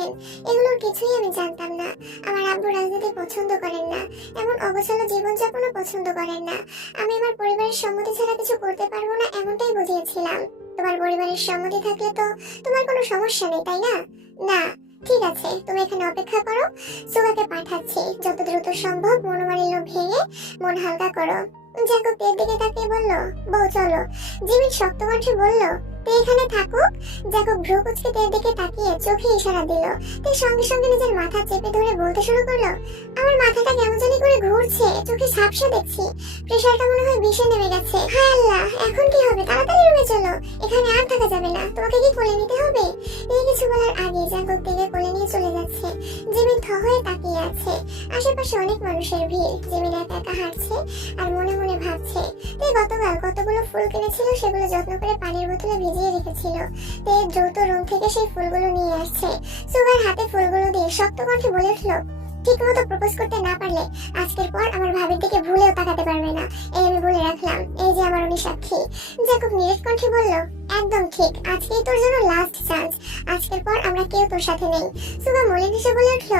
করেছেন, এগুলোর কিছুই আমি জানতাম না। আমার আব্বু রাজনীতি পছন্দ করেন না, এমন অগোছালো জীবনযাপনও পছন্দ করেন না। আমি আমার পরিবারের সম্মতি ছাড়া কিছু করতে পারবো না, এমনটাই বুঝিয়েছিলাম। তোমার পরিবারের সম্মতি থাকলে তো তোমার কোনো সমস্যা নেই, তাই না? না, ঠিক আছে, তুমি এখানে অপেক্ষা করো, সুগাকে পাঠাচ্ছি। যত দ্রুত সম্ভব মনোমালিন্য ভেঙে মন হালকা করো। জ্যাকব তের দিকে তাকিয়ে বলল, বউ চলো। জিমিন শক্ত কণ্ঠে বলল, তে এখানে থাকুক। জ্যাকব ভ্রু কুঁচকে তের দিকে তাকিয়ে চোখে ইশারা দিল। তে সঙ্গে সঙ্গে নিজের মাথা চেপে ধরে বলতে শুরু করলো, আমার মাথাটা কেমন জানি করে ঘুরছে, চোখে ঝাপসা দেখছি, প্রেশারটা মনে হয় বিষে নেমে গেছে। হায় আল্লাহ, এখন কি হবে? তাড়াতাড়ি রুমে চলো, এখানে আর থাকা যাবে না। তোমাকে কি কোলে নিতে হবে? এই কিছু বলার আগে জ্যাকব তেকে কোলে নিয়ে চলে যাচ্ছে। জিমিন থ হয়ে তাকিয়ে আছে। আশেপাশে অনেক মানুষের ভিড়। জিমিন একা একা হাঁটছে আর মনে মনে ভাবছে, তে গতকাল কতগুলো ফুল কিনেছিল, সেগুলো যত্ন করে পানির বোতলে ভিজিয়ে রেখেছিল। তে দ্রুত রুম থেকে সেই ফুলগুলো নিয়ে আসছে। সুগার হাতে ফুলগুলো দিয়ে শক্ত কণ্ঠে বলে উঠল, ঠিক মতো প্রপোজ করতে না পারলে আজকের পর আমার ভাবির দিকে ভুলেও তাকাতে পারবে না, এই আমি বলে রাখলাম। এই যে আমার উনি সাক্ষী। জ্যাকব নীরস কণ্ঠে বলল, একদম ঠিক, আজকেই তোর জন্য লাস্ট চান্স। আজকের পর আমরা কেউ তোর সাথে নেই। সুগা মলিন হেসে বলে উঠল,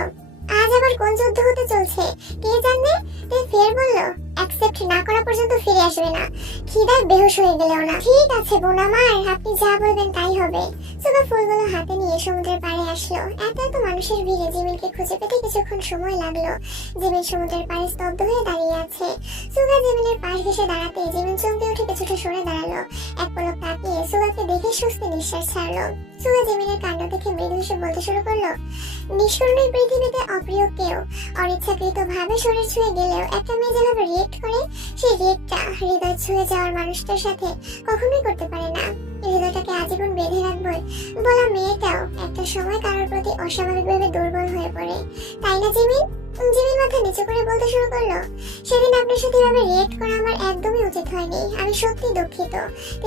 আজ আবার কোন যুদ্ধ হতে চলছে কে জানে? তে ফের বলল, অ্যাকসেপ্ট না করা পর্যন্ত ফিরে আসবে না, খিদায় বেহুশ হয়ে গেলেও না। ঠিক আছে বোন আমার, আপনি যা বলবেন তাই হবে। সুগা ফুলগুলো হাতে নিয়ে সমুদ্রের পাড়ে আসলো। এত এত মানুষের ভিড়ে জিমিনকে খুঁজে পেতে কিছুক্ষণ সময় লাগলো। জিমিন সমুদ্রের পাড়ে স্তব্ধ হয়ে দাঁড়িয়ে আছে। সুগা জিমিনের পাশ ঘেঁষে দাঁড়াতে জিমিন চমকে উঠে কিছুটা সরে দাঁড়ালো। এক পলক তাকিয়ে সুগাকে দেখে স্বস্তি নিঃশ্বাস ছাড়লো। সুগা জিমিনের কাণ্ড দেখে মৃদু হেসে বলতে শুরু করলো, নিষ্করুণ পৃথিবীতে অপ্রিয় কেউ অনিচ্ছাকৃত ভাবে শরীর ছুঁয়ে গেলেও একটা মেয়ে যেভাবে রিয়েক্ট করে, সেই রিয়েক্টটা হৃদয় ছুঁয়ে যাওয়ার মানুষটার সাথে কখনোই করতে পারে না। হৃদয়টাকে আজীবন বেঁধে রাখবে বলা মেয়েটাও একটা সময় কারোর প্রতি অস্বাভাবিকভাবে দুর্বল হয়ে পড়ে, তাই না জিমিন? জিমিন মাথা নিচু করে বলতে শুরু করলো, সেদিন আপনার সাথে এভাবে রিয়েক্ট করা আমার একদমই উচিত হয়নি। আমি সত্যি দুঃখিত।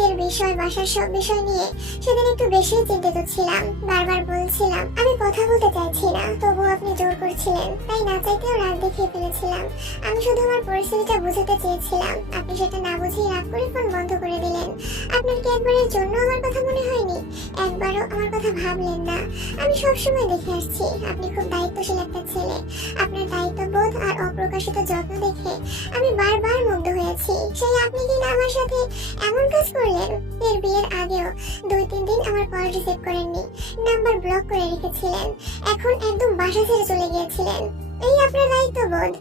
এর বিষয় বাসার সব বিষয় নিয়ে সেদিন একটু বেশি চিন্তিত ছিলাম। বারবার বলছিলাম আমি কথা বলতে চাইছি না, তবুও আপনি জোর করছিলেন, তাই না চাইতেও রাগ দেখিয়ে ফেলেছিলাম। আমি শুধু আমার পরিস্থিতিটা বুঝাতে চেয়েছিলাম, আপনি সেটা না বুঝেই রাগ করে ফোন বন্ধ করে দিলেন। আপনার কি একবারের জন্য আমার কথা মনে হয়নি? একবারও আমার কথা ভাবলেন না? আমি সবসময় দেখে আসছি আপনি খুব দায়িত্বশীল একটা ছেলে। আপনার দায়িত্ববোধ আর অপ্রকাশিত যত্ন দেখে আমি বারবার মুগ্ধ হয়েছি। সেই আপনি কি না আমার সাথে এমন কাজ করলেন? এর বিয়ের আগেও 2-3 দিন আমার কল রিসিভ করেননি, নাম্বার ব্লক করে রেখেছিলেন, এখন একদম বাসা ছেড়ে চলে গিয়েছিলেন। এই আপনার দায়িত্ববোধ?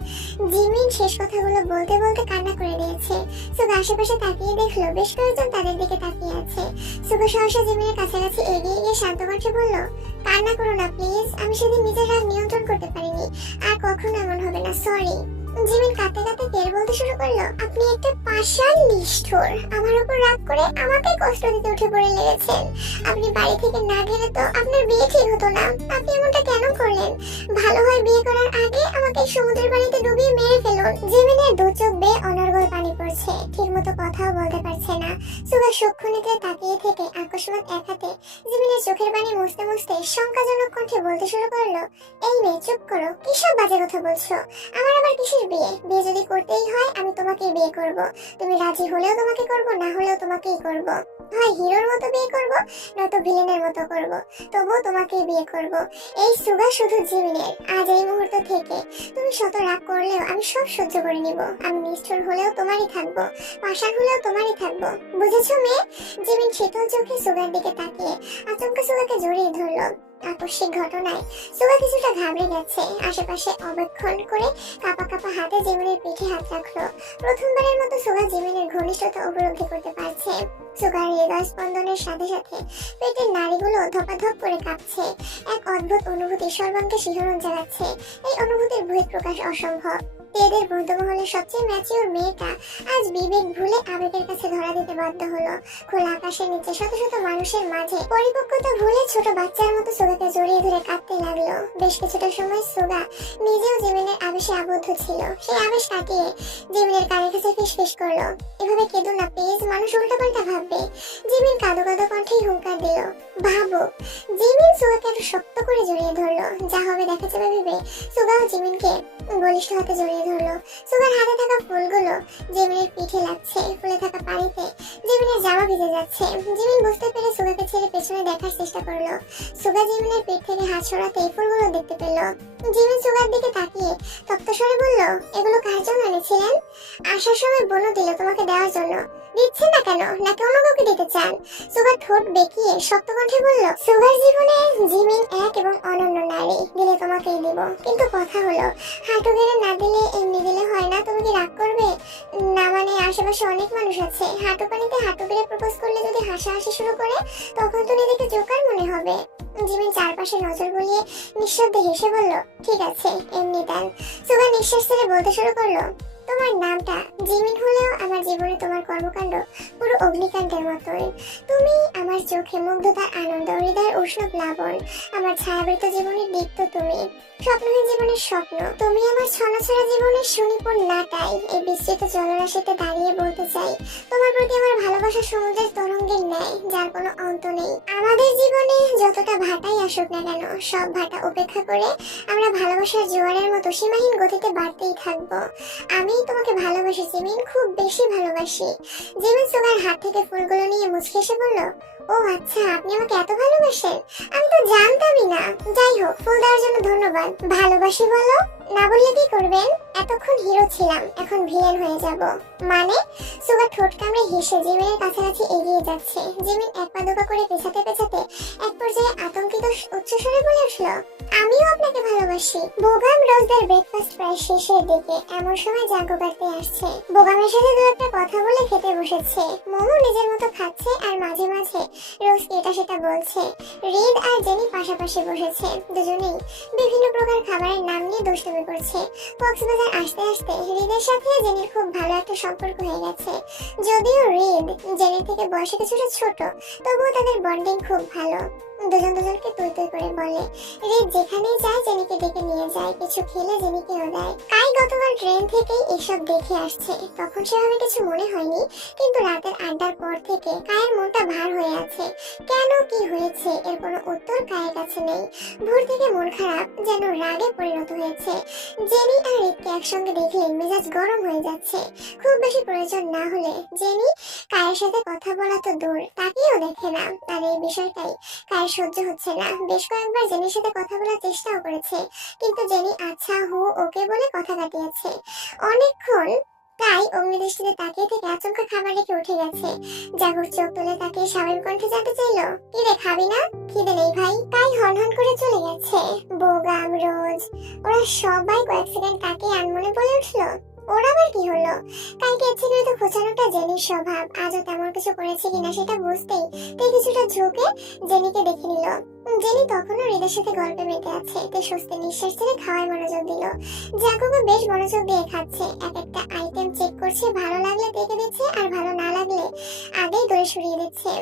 জিমিন শেষ কথাগুলো বলতে বলতে কান্না করে দিয়েছে। সুগা আশেপাশে তাকিয়ে দেখলো বেশ কয়েকজন তাদের দিকে তাকিয়ে আছে। সুগা সহসা জিমিনের কাছাকাছি এগিয়ে গিয়ে শান্ত কণ্ঠে বলল, কান্না করো না প্লিজ, আমি সেদিন নিজের রাগ নিয়ন্ত্রণ করতে পারিনি, আর কখনো এমন হবে না, সরি। জিমিন কাঁদতে কাঁদতে ফের বলতে শুরু করলো, আপনি একটা পাষাণ নিষ্ঠুর, আমার উপর রাগ করে আমাকে কষ্ট দিতে উঠে পড়ে লেগেছেন। আপনি বাড়ি থেকে না গেলে তো আপনার বিয়ে ঠিক হতো না। আপনি এমনটা কেন করলেন? ভালো হয় বিয়ে করার আগে আমাকে সমুদ্রের পানিতে ডুবিয়ে মেরে ফেলুন। জিমিনের দু চোখ বেয়ে অনর্গল পানি পড়ছে, ঠিক মতো কথাও বলতে পারছে না। সুগা সূক্ষ্মনীতে তাকিয়ে থেকে আকস্মাৎ এক হাতে জিমিনের চোখের পানি মুছতে মুছতে শঙ্কাজনক কণ্ঠে বলতে শুরু করলো, এই মেয়ে চুপ করো, কি সব বাজে কথা বলছো? আমার আবার কিসের বিয়ে? বিয়ে যদি করতেই হয় আমি তোমাকেই বিয়ে করব। তুমি রাজি হলেও তোমাকে করব, না হলেও তোমাকেই করব। হয় হিরোর মতো বিয়ে করব, নয়তো ভিলেনের মতো করব, তবুও তোমাকেই বিয়ে করব। এই সুগা শুধু জিমিনের। আজ এই মুহূর্ত থেকে তুমি শত রাগ করলেও আমি সব সহ্য করে নিব। আমি নিষ্ঠুর হলেও তোমারই থাকবো, পাষাণ হলেও তোমারই থাকবো, বুঝেছো মেয়ে? জিমিন শীতল চোখে সুগার দিকে তাকিয়ে আচমকা সুগাকে জড়িয়ে ধরলো। আকস্মিক ঘটনায় সুগা কিছুটা ঘাবড়ে গেছে। আশেপাশে অবেক্ষণ করে কাপা কাপা হাতে জিমিনের পিঠে হাত রাখলো। প্রথমবারের মতো সুগা জিমিনের ঘনিষ্ঠতা উপলব্ধি করতে পারছে। সুগার হৃদয় স্পন্দনের সাথে সাথে পেটের নাড়িগুলো ধপাধপ করে কাঁপছে। এক অদ্ভুত অনুভূতি সর্বাঙ্গে শিহরণ জাগাচ্ছে। এই অনুভূতির বহিঃপ্রকাশ অসম্ভব। এদের বন্ধুমহলের সবচেয়ে ম্যাচিওর মেয়েটা আজ বিবেক ভুলে আবেগের কাছে ধরা দিতে বাধ্য হলো। খোলা আকাশের নিচে শত শত মানুষের মাঝে পরিপক্কতা ভুলে ছোট বাচ্চার মতো সুগাকে জড়িয়ে ধরে কাঁদতে লাগলো। বেশ কিছুটা সময় সুগা নিজেও জিমিনের আবেশে আবদ্ধ ছিল। সেই আবেশ কাটিয়ে জিমিনের কানের কাছে ফিসফিস করলো, এভাবে কেঁদো না প্লিজ, মানুষ উল্টাপাল্টা ভাববে। জিমিন কাঁদো কাঁদো কণ্ঠেই হুঙ্কার দিল, ভাবো। জিমিন সুগাকে আরো শক্ত করে জড়িয়ে ধরলো। যা হবে দেখা যাবে ভেবে সুগাও জিমিনকে বলিষ্ঠ হাতে জড়িয়ে জড়িয়ে ধরলো। সুগার হাতে থাকা ফুলগুলো জিমিনের পিঠে লাগছে, ফুলে থাকা পানিতে জিমিনের জামা ভিজে যাচ্ছে। জিমিন বুঝতে পেরে সুগাকে ছেড়ে পেছনে দেখার চেষ্টা করলো। সুগা জিমিনের পিঠ থেকে হাত সরাতে ফুলগুলো দেখতে পেল। জিমিন সুগার দিকে তাকিয়ে তপ্ত স্বরে বলল, এগুলো কার জন্য এনেছিলেন? আসার সময় বলে দিল তোমাকে দেওয়ার জন্য। দিচ্ছেন না কেন, নাকি অন্য কাউকে দিতে চান? সুগার ঠোঁট বেঁকিয়ে শক্ত কণ্ঠে বলল, সুগার জীবনে জিমিন এক এবং অনন্য নারী, দিলে তোমাকেই দিব। কিন্তু কথা হলো, হাঁটু গেড়ে না দিলে এমনি দিলে হয় না। তুমি কি রাগ করবে? না মানে আশেপাশে অনেক মানুষ আছে, হাঁটু পানিতে হাঁটু গেড়ে প্রপোজ করলে যদি হাসাহাসি শুরু করে তখন তো নিজেকে জোকার মনে হবে। জিমিন চারপাশে নজর বুলিয়ে নিঃশব্দে হেসে বলল, ঠিক আছে এমনি দেন। সুগার নিঃশ্বাস ছেড়ে বলতে শুরু করলো, তোমার নামটা জিমিন হলেও আমার জীবনে তোমার কর্মকাণ্ড পুরো অগ্নিকাণ্ডের মতোই। তুমি আমার চোখে মুগ্ধতার আনন্দ, হৃদয়ের উষ্ণ প্লাবন, আমার ছায়াবৃত জীবনের দীপ্ত তুমি, স্বপ্নহীন জীবনের স্বপ্ন। তুমি আমার ছলছাড়া জীবনের সুনিপুণ নাটাই। এই বিস্তৃত জলরাশিতে দাঁড়িয়ে বলতে চাই, তোমার প্রতি আমার ভালোবাসা সমুদ্রের তরঙ্গের ন্যায়, যার কোনো অন্ত নেই। আমাদের জীবনে যতটা ভাটাই আসুক না কেন, সব ভাটা উপেক্ষা করে আমরা ভালোবাসার জোয়ারের মতো সীমাহীন গতিতে বাড়তেই থাকবো। আমি তোমাকে ভালোবাসি জিমিন, খুব বেশি ভালোবাসি। জিমিন সুগার হাত থেকে ফুলগুলো নিয়ে মুচকে এসে বলল, ও আচ্ছা, আপনি আমাকে এত ভালোবাসেন, আমি তো জানতামই না। যাই হোক, ফুল দেওয়ার জন্য ধন্যবাদ। ভালোবাসি বলো, না বললে কি করবেন? এতক্ষণ হিরো ছিলাম, এখন ভিলেন হয়ে যাব মানে? সুগার ঠোঁট কামড়ে হেসে জিমিনের কাছাকাছি এগিয়ে যাচ্ছে। জিমিন এক পা দুপা করে পেছাতে পেছাতে এক পর্যায়ে আতঙ্কিত উচ্চস্বরে বলে উঠল, আমিও আপনাকে ভালোবাসি। বোগাম রোজদের ব্রেকফাস্ট প্রায় শেষের দিকে, এমন সময় জাগো কাটতে আসছে। বোগামের সাথে দু একটা কথা বলে খেতে বসেছে। মোমো নিজের মতো খাচ্ছে আর মাঝে মাঝে রোজ এটা সেটা বলছে। রিদ আর জেনি পাশাপাশি বসেছে, দুজনেই বিভিন্ন প্রকার খাবারের নাম নিয়ে দুষ্টুমি করছে। কক্সবাজার আসতে আসতে রিদের সাথে জেনির খুব ভালো একটা সম্পর্ক হয়ে গেছে। যদিও রিদ জেনির থেকে বয়সে কিছুটা ছোট, তবুও তাদের বন্ডিং খুব ভালো। দুজন দুজনকে তুই তুই করে বলে। রিদ যেখানেই যায় জেনিকে ডেকে নিয়ে যায়, কিছু খেলে জেনিকেও দেয়। কাই গতকাল ট্রেন থেকেই এসব দেখে আসছে, তখন সেভাবে কিছু মনে হয়নি, কিন্তু রাতের আড্ডার পর থেকে কায়ের মনটা ভার হয়ে আছে। কেন, কি হয়েছে, এর কোনো উত্তর কায়ের কাছে নেই। ভোর থেকে মন খারাপ যেন রাগে পরিণত হয়েছে। জেনি আর রিদকে একসঙ্গে দেখলে মেজাজ গরম হয়ে যাচ্ছে। খুব বেশি প্রয়োজন না হলে জেনি কায়ের সাথে কথা বলা তো দূর, তাকেও দেখে না। আর এই বিষয়টাই কায়ের সহ্য হচ্ছে না। বেশ কয়েকবার জেনির সাথে কথা বলার চেষ্টাও করেছে, কিন্তু জেনি আচ্ছা হু ওকে বলে কথা কাটিয়েছে। অনেকক্ষণ কাই অগ্নিদৃষ্টিতে তাকিয়ে থেকে আচমকা খাবার রেখে উঠে গেছে। জাগর চোখ তুলে তাকে স্বাভাবিক কণ্ঠে জানতে চাইলো, কি রে, খাবি না? খিদে নেই ভাই। কাই হনহন করে চলে গেছে। বোগাম, রোজ, ওরা সবাই কয়েক সেকেন্ড তাকে আনমনে বলে উঠলো, ওর আবার কি হলো? কাইকে ইচ্ছাকৃত খোঁচানোটা জেনির স্বভাব। আজও তেমন কিছু করেছে কিনা সেটা বুঝতেই তাই কিছুটা ঝুঁকে জেনিকে দেখে নিল। জেনি তখনও হৃদের সাথে গল্পে মেতে আছে। তে স্বস্তি নিঃশ্বাস ছেড়ে খাওয়ায় মনোযোগ দিল। জাগোকে বেশ মনোযোগ দিয়ে খাচ্ছে, এক একটা আইটেম চেক করছে, ভালো লাগলে দেখে দিচ্ছে, আর ভালো না লাগলে আগেই দূরে সরিয়ে দিচ্ছে।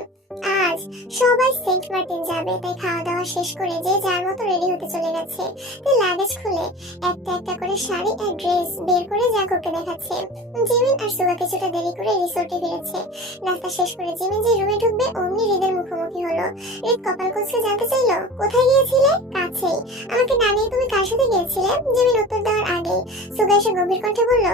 আজ সবাই সেন্ট মার্টিন যাবে, তাই খাওয়া দাওয়া শেষ করে যে যার মতো রেডি হতে চলে গেছে। তাই লাগেজ খুলে একটা একটা করে শাড়ি আর ড্রেস বের করে জাগোকে দেখাচ্ছে। জিমিন আর সুগা কিছুটা দেরি করে রিসোর্টে ফিরেছে। নাস্তা শেষ করে জিমিন যে রুমে ঢুকবে অমনি হৃদের মুখোমুখি হলো। হৃদ কপাল কুঁচকে জানতে চাইলো, কোথায় গিয়েছিলে? কাছেই। আমাকে না নিয়ে তুমি কার সাথে গিয়েছিলে? জিমিন উত্তর দেওয়ার আগে সুগা এসে গম্ভীর কণ্ঠে বলল,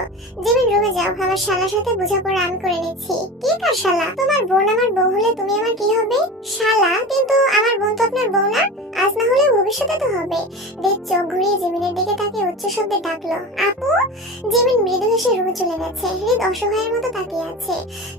জিমিন রুমে যাও, আমার শালার সাথে বোঝাপড়া আমি করে নিচ্ছি। কি কার শালা? তোমার বোন আমার বউ হলে তুমি আমার কি হবে? শালা? কিন্তু আমার বোন তো আপনার বউ না, আজ না হলে ভবিষ্যতে তো হবে। হৃদ চোখ ঘুরিয়ে জিমিনের দিকে তাকিয়ে উচ্চ শব্দে ডাকলো, আপু। জিমিন মৃদু হেসে রুমে চলে গেছে। হৃদ অসহায়ের মতো তাকিয়ে আছে।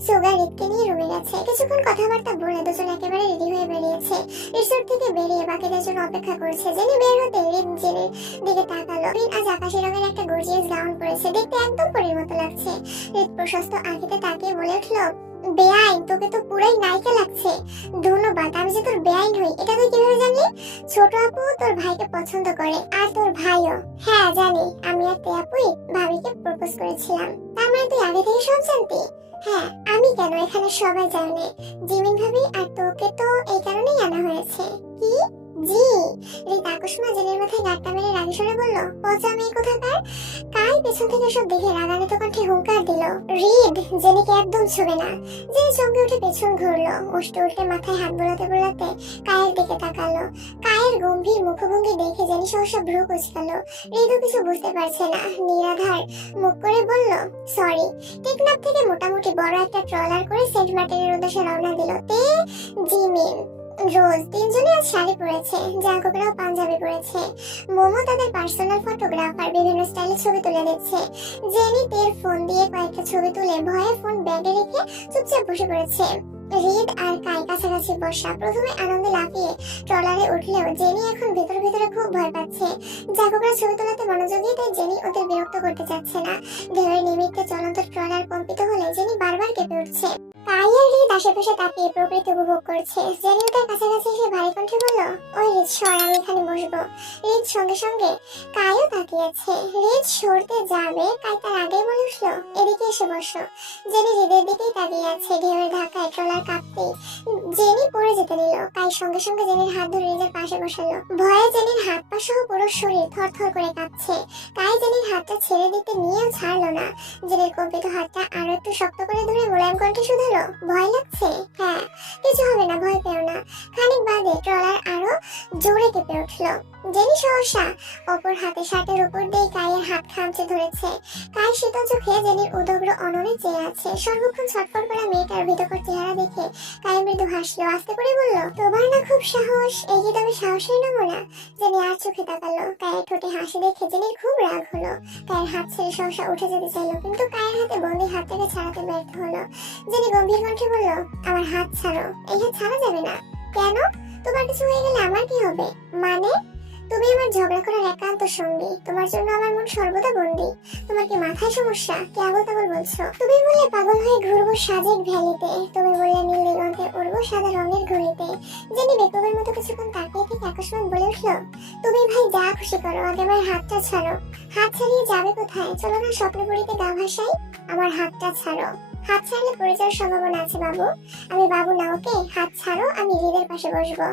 সুগা হৃদকে নিয়ে রুমে গেছে। কিছুক্ষণ কথাবার্তা বলে দুজন একেবারে রেডি হয়ে বেরিয়েছে। রিসোর্ট থেকে বেরিয়ে বাকিদের জন্য অপেক্ষা করছে। জেনি বের হতে হৃদ জেনির দিকে তাকালো। রিন আজ আকাশি রঙের একটা গর্জিয়াস গাউন পরেছে, দেখতে একদম পরীর মতো লাগছে। হৃদ প্রশস্ত আঁখিতে তাকিয়ে বলে উঠলো, বেআইন, তোকে তো পুরাই নায়িকা লাগছে। ধন্যবাদ, আমি যে তোর বেআইন হই এটা তুই কিভাবে জানলি? ছোট আপু তোর ভাইকে পছন্দ করে, আর তোর ভাইও। হ্যাঁ জানি, আমি আর তে আপুই ভাবিকে প্রপোজ করেছিলাম। তার মানে তুই আগে থেকে সব জানতি? হ্যাঁ, আমি কেন, এখানে সবাই জানে। জিমিন ভাবি আর তোকে তো এই কারণেই আনা হয়েছে। কি? জি। রিত আকস্মাৎ জেনের মাথায় গাঁটটা মেরে রাগী স্বরে বলল, পচা মেয়ে কোথাকার। কাই পেছন থেকে সব দেখে রাগান্বিত কণ্ঠে হুঙ্কার দিল, রিদ, জেনিকে একদম ছুবে না। জেনি চমকে উঠে পেছন ঘুরলো, উল্টে উল্টে মাথায় হাত বোলাতে বোলাতে কায়ের দিকে তাকালো। কায়ের গম্ভীর মুখভঙ্গি দেখে জেনি সহসা ভ্রু কুঁচকালো। রিদও কিছু বুঝতে পারছে না, নিরাধার মুখ করে বলল, সরি। টেকনাফ থেকে মোটামুটি বড় একটা ট্রলার করে সেন্ট মার্টিনের উদ্দেশ্যে রওনা দিল তে, জিমিন, রোজ। তিনজনই আজ শাড়ি পরেছে, জাকবরাও পাঞ্জাবি পরেছে। মোমো তাদের পার্সোনাল ফটোগ্রাফার, বিভিন্ন স্টাইলে ছবি তুলে দিচ্ছে। জেনি তের ফোন দিয়ে কয়েকটা ছবি তুলে ভয়ে ফোন ব্যাগে রেখে চুপচাপ বসে পড়েছে। রিদ আর কাই কাছাকাছি বসা। প্রথমে আনন্দে লাফিয়ে ট্রলারে উঠলেও জেনি এখন ভেতরে ভেতরে খুব ভয় পাচ্ছে। জাকবরা ছবি তোলাতে মনোযোগী, তাই জেনি ওদের বিরক্ত করতে চাচ্ছে না। ঢেউয়ের নিমিত্তে চলন্ত ট্রলার কম্পিত হলে জেনি বারবার কেঁপে উঠছে। কাই আর রিদ আশেপাশে তাকিয়ে প্রকৃতি উপভোগ করছে। জেনি ওদের কাছাকাছি এসে ভারী কণ্ঠে বলল, ওই রিদ সর, আমি এখানে বসবো। রিদ সঙ্গে সঙ্গে কাইও তাকিয়েছে। রিদ সরতে যাবে, কাই তার আগে বলে উঠলো, এদিকে এসে বসো। জেনি রিদের দিকেই তাকিয়ে আছে। ঢেউয়ের ধাক্কায় ট্রলার কাঁপতেই জেনি পড়ে যেতে নিল। কাই সঙ্গে সঙ্গে জেনির হাত ধরে রিদের পাশে বসালো। ভয়ে জেনির হাত পা সহ পুরো শরীর থরথর করে কাঁপছে। কাই জেনির হাতটা ছেড়ে দিতে নিয়েও ছাড়লো না। জেনির কম্পিত হাতটা আরো একটু শক্ত করে ধরে মোলায়েম কণ্ঠে শুধালো, ভয় লাগছে? হ্যাঁ। কিছু হবে না, ভয় পেও না। খানিক বাদে ট্রলার আরো জোরে কেঁপে উঠলো। জেনি সহসা অপর হাতে শার্টের উপর দিয়ে কাইয়ের হাত খামচে ধরেছে। কাই শীতল চোখে জেনির উদগ্র অননে চেয়ে আছে। সর্বক্ষণ ছটফট করা মেয়েটার ভীতকর চেহারা দেখে কাই মৃদু হাসলো, আস্তে করে বলল, তোমার না খুব সাহস, এই কি তবে সাহসের নমুনা? জেনি আর চোখে তাকালো। কায়ের ঠোঁটে হাসি দেখে জেনির খুব রাগ হলো। কায়ের হাত ছেড়ে সহসা উঠে যেতে চাইলো, কিন্তু কায়ের হাতে বন্দি হাতটাকে ছাড়াতে ব্যর্থ হলো। জেনি গম্ভীর কণ্ঠে বলল, আমার হাত ছাড়ো। এই হাত ছাড়া যাবে না। কেন? তোমার কিছু হয়ে গেলে আমার কি হবে? মানে? তুমি আমার ঝগড়া করার একান্ত সঙ্গী, তোমার জন্য আমার মন সর্বদা বন্দী। তোমার কি মাথায় সমস্যা? কি আবল তাবল বলছো? তুমি বললে পাগল হয়ে ঘুরবো সাজেক ভ্যালিতে, তুমি বললে নীল দিগন্তে উড়বো সাদা রঙের ঘড়িতে। জেনি বেকুবের মতো কিছুক্ষণ তাকিয়ে থেকে আকস্মাৎ বলে উঠলো, তুমি ভাই যা খুশি করো, আগে আমার হাতটা ছাড়ো। হাত ছাড়িয়ে যাবে কোথায়? চলো না স্বপ্নপুরীতে গা ভাসাই। আমার হাতটা ছাড়ো। হাত ছাড়লে পড়ে যাওয়ার সম্ভাবনা আছে বাবু। আমি বাবু না, ওকে? হাত ছাড়ো, আমি হৃদের পাশে বসবো।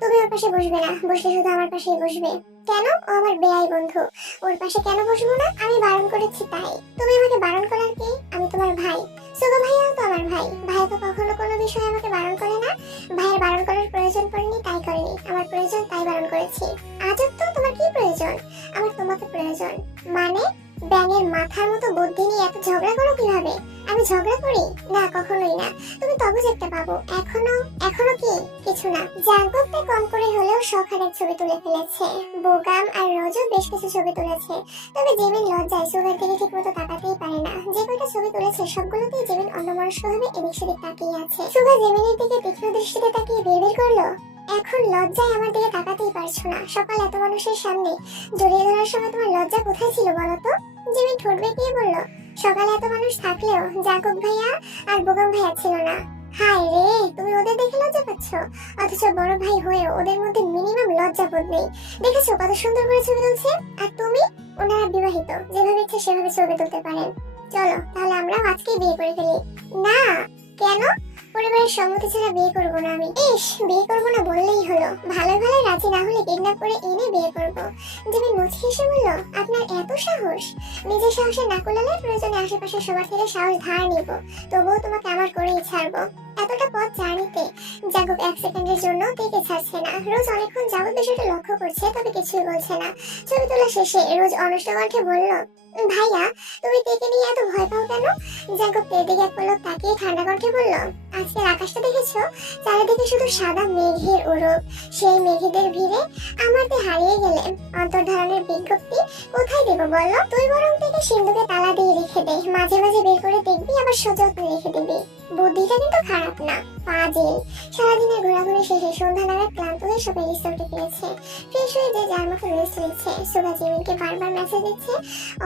তুমি ওর পাশে বসবে না, বসলে শুধু আমার পাশেই বসবে। কেন? ও আমার বেয়াই বন্ধু, ওর পাশে কেন বসবো না? আমি বারণ করেছি তাই। তুমি আমাকে বারণ করার কি? আমি তোমার ভাই। সুগো ভাইয়াও তো আমার ভাই। ভাই তো কখনো কোনো বিষয়ে আমাকে বারণ করে না। ভাইয়ের বারণ করার প্রয়োজন পড়েনি, তাই করেনি। আমার প্রয়োজন, তাই বারণ করেছি। আজব তো, তোমার কি প্রয়োজন? আমার তোমাকে প্রয়োজন। মানে? ব্যাঙের মাথার মতো বুদ্ধি নিয়ে এত ঝগড়া করো কিভাবে? আমি ঝগড়া করি না, কখনোই না। তুমি তবুজ একটা পাবো। এখনো কি? কিছু না। জাগবতে কম করে হলেও শখানেক ছবি তুলে ফেলেছে। বোগাম আর রোজও বেশ কিছু ছবি তুলেছে। তবে জেমিন লজ্জায় সুগার দিকে ঠিক মতো তাকাতেই পারে না। যে কয়টা ছবি তুলেছে সবগুলোতেই জেমিন অন্যমনস্কভাবে এদিক সেদিক তাকিয়ে আছে। সুগা জেমিনের দিকে তীক্ষ্ণ দৃষ্টিতে তাকিয়ে বের করলো, এখন লজ্জায় আমার দিকে তাকাতেই পারছো না? সকাল এত মানুষের সামনে জড়িয়ে ধরার সময় তোমার লজ্জা কোথায় ছিল বলো তো? জিমি ঠোঁট বেঁকিয়ে বলল, সকালে এত মানুষ থাকলেও জাকব ভাইয়া আর বোগাম ভাইয়া ছিল না। হায় রে, তুমি ওদের দেখে লজ্জা পাচ্ছ, অথচ বড় ভাই হয়েও ওদের মধ্যে মিনিমাম লজ্জা বোধ নেই। দেখেছো কত সুন্দর করে ছবি তুলছে? আর তুমি? ওনারা বিবাহিত, যেভাবে ইচ্ছে সেভাবে ছবি তুলতে পারেন। চলো তাহলে আমরাও আজকেই বিয়ে করে ফেলি। না। কেন? পরিবারের সম্মতি ছাড়া বিয়ে করবো না আমি। ইস, বিয়ে করবো না বললেই হলো। ভালো ভালো রাজি না হলে কিডন্যাপ করে এনে বিয়ে করবো। জিমি মুচকি হেসে বলল, আপনার এত সাহস? নিজের সাহসে না কুলালে প্রয়োজনে আশেপাশের সবার থেকে সাহস ধার নিব, তবুও তোমাকে আমার করেই ছাড়বো। এতটা পথ জার্নিতে জাগব এক সেকেন্ডের জন্য থেকে ছাড়ছে না। রোজ অনেকক্ষণ যাবত বিষয়টা লক্ষ্য করছে, তবে কিছুই বলছে না। ছবি তোলা শেষে রোজ অনষ্ট কণ্ঠে বলল, ভাইয়া তুমি তেকে নিয়ে এত ভয় পাও কেন? জাগব তের দিকে এক পলক তাকিয়ে ঠান্ডা কণ্ঠে বলল, আজকের আকাশটা দেখেছো? চারিদিকে শুধু সাদা মেঘের ওরব। সেই মেঘেদের ভিড়ে আমার হারিয়ে গেলে অন্তর্ধারণের বিজ্ঞপ্তি কোথায় দেবো বলো? তুই বরং থেকে সিন্ধুকে তালা দিয়ে রেখে দে, মাঝে মাঝে বের করে দেখবি, আবার সযত্নে রেখে দিবি। বুদ্ধিটা কিন্তু খারাপ না। পাজিল সারাদিনের ঘোরাঘুরি শেষে সন্ধ্যা নাগাদ ক্লান্ত হয়ে সবাই রিসোর্টে ফিরেছে। ফ্রেশ হয়ে যে যার মতো রেস্ট নিচ্ছে। সুগা জিমিনকে বারবার মেসেজ দিচ্ছে।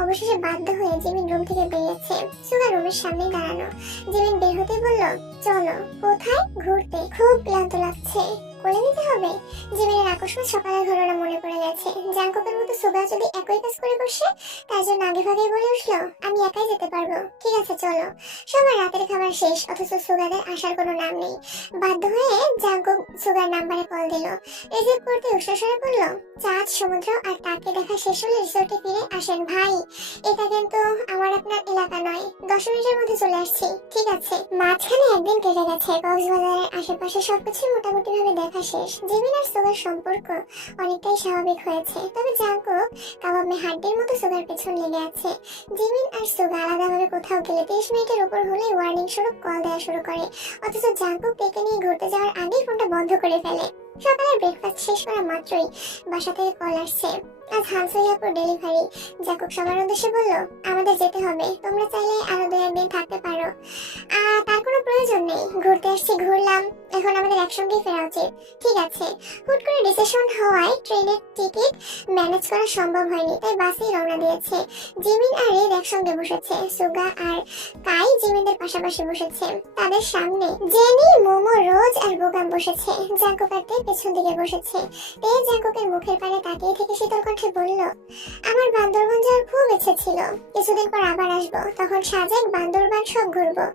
অবশেষে বাধ্য হয়ে জিমিন রুম থেকে বেরিয়েছে। সুগা রুমের সামনে দাঁড়ানো। জিমিন বের হতে বলল, চলো। কোথায়? ঘুরতে। খুব ক্লান্ত লাগছে। কোলে নিতে হবে? জিমিনের আকস্মিক সকালের ঘটনা মনে পড়ে গেছে। জাঙ্কুকের মতো সুগা যদি একই কাজ করে বসে, তার জন্য আগে ভাগেই বলে উঠলো, আমি একাই যেতে পারবো। ঠিক আছে চলো। সবার রাতের খাবার শেষ, অথচ সুগাদের আসার কোনো নাম নেই। বাধ্য হয়ে জাঙ্কুক সুগার নাম্বারে কল দিল। রিসিভ করতে উষ্ণস্বরে বলল, চাঁদ, সমুদ্র আর তাকে দেখা শেষ হলে রিসোর্টে ফিরে আসেন ভাই। এটা কিন্তু আমার আপনার এলাকা নয়, 10 মিনিটের মধ্যে চলে আসছি। ঠিক আছে। মাঝখানে একদিন কেটে গেছে। কক্সবাজারের আশেপাশে সবকিছু মোটামুটি ভাবে দেখা শেষ। জিমিন আর সুগার সম্পর্ক অনেকটাই স্বাভাবিক হয়েছে, তবে জাঙ্কুক কাবাব মে হাড্ডির মতো সুগার পেছন লেগে আছে। জিমিন আর সুগা আলাদাভাবে কোথাও গেলে 30 মিনিটের উপর হলেই ওয়ার্নিং স্বরূপ কল দেওয়া শুরু করে, অথচ জাঙ্কুক কেকে নিয়ে ঘুরতে যাওয়ার আগেই ফোনটা বন্ধ করে ফেলে। সকালে ব্রেকফাস্ট শেষ করা মাত্রই বাসা থেকে কল আসছে, আজ হানসুইয়াপুর ডেলিভারি। জাঙ্কুক সবার উদ্দেশ্যে বলল, আমাদের যেতে হবে, তোমরা চাইলে আরো 2-1 দিন থাকতে পারো। তার কোনো প্রয়োজন নেই, ঘুরতে আসছি, ঘুরলাম, এখন আমাদের একসঙ্গেই ফেরা উচিত। ঠিক আছে। হুট করে ডিসিশন হওয়ায় ট্রেনের টিকিট ম্যানেজ করা সম্ভব হয়নি, তাই বাসেই রওনা দিয়েছে। জিমিন আর রিদ একসঙ্গে বসেছে, সুগা আর কাই জিমিনদের পাশাপাশি বসেছে। তাদের সামনে জেনি, মোমো, রোজ আর বোগাম বসেছে। জাঙ্কুক আর তে পেছন দিকে বসেছে। তে জাঙ্কুকের মুখের পানে তাকিয়ে থেকে শীতল কণ্ঠে বলল, আমার বান্দরবন যাওয়ার খুব ইচ্ছে ছিল, কিছুদিন পর আবার আসবো, তখন সাজেক, বান্দরবান সব ঘুরবো।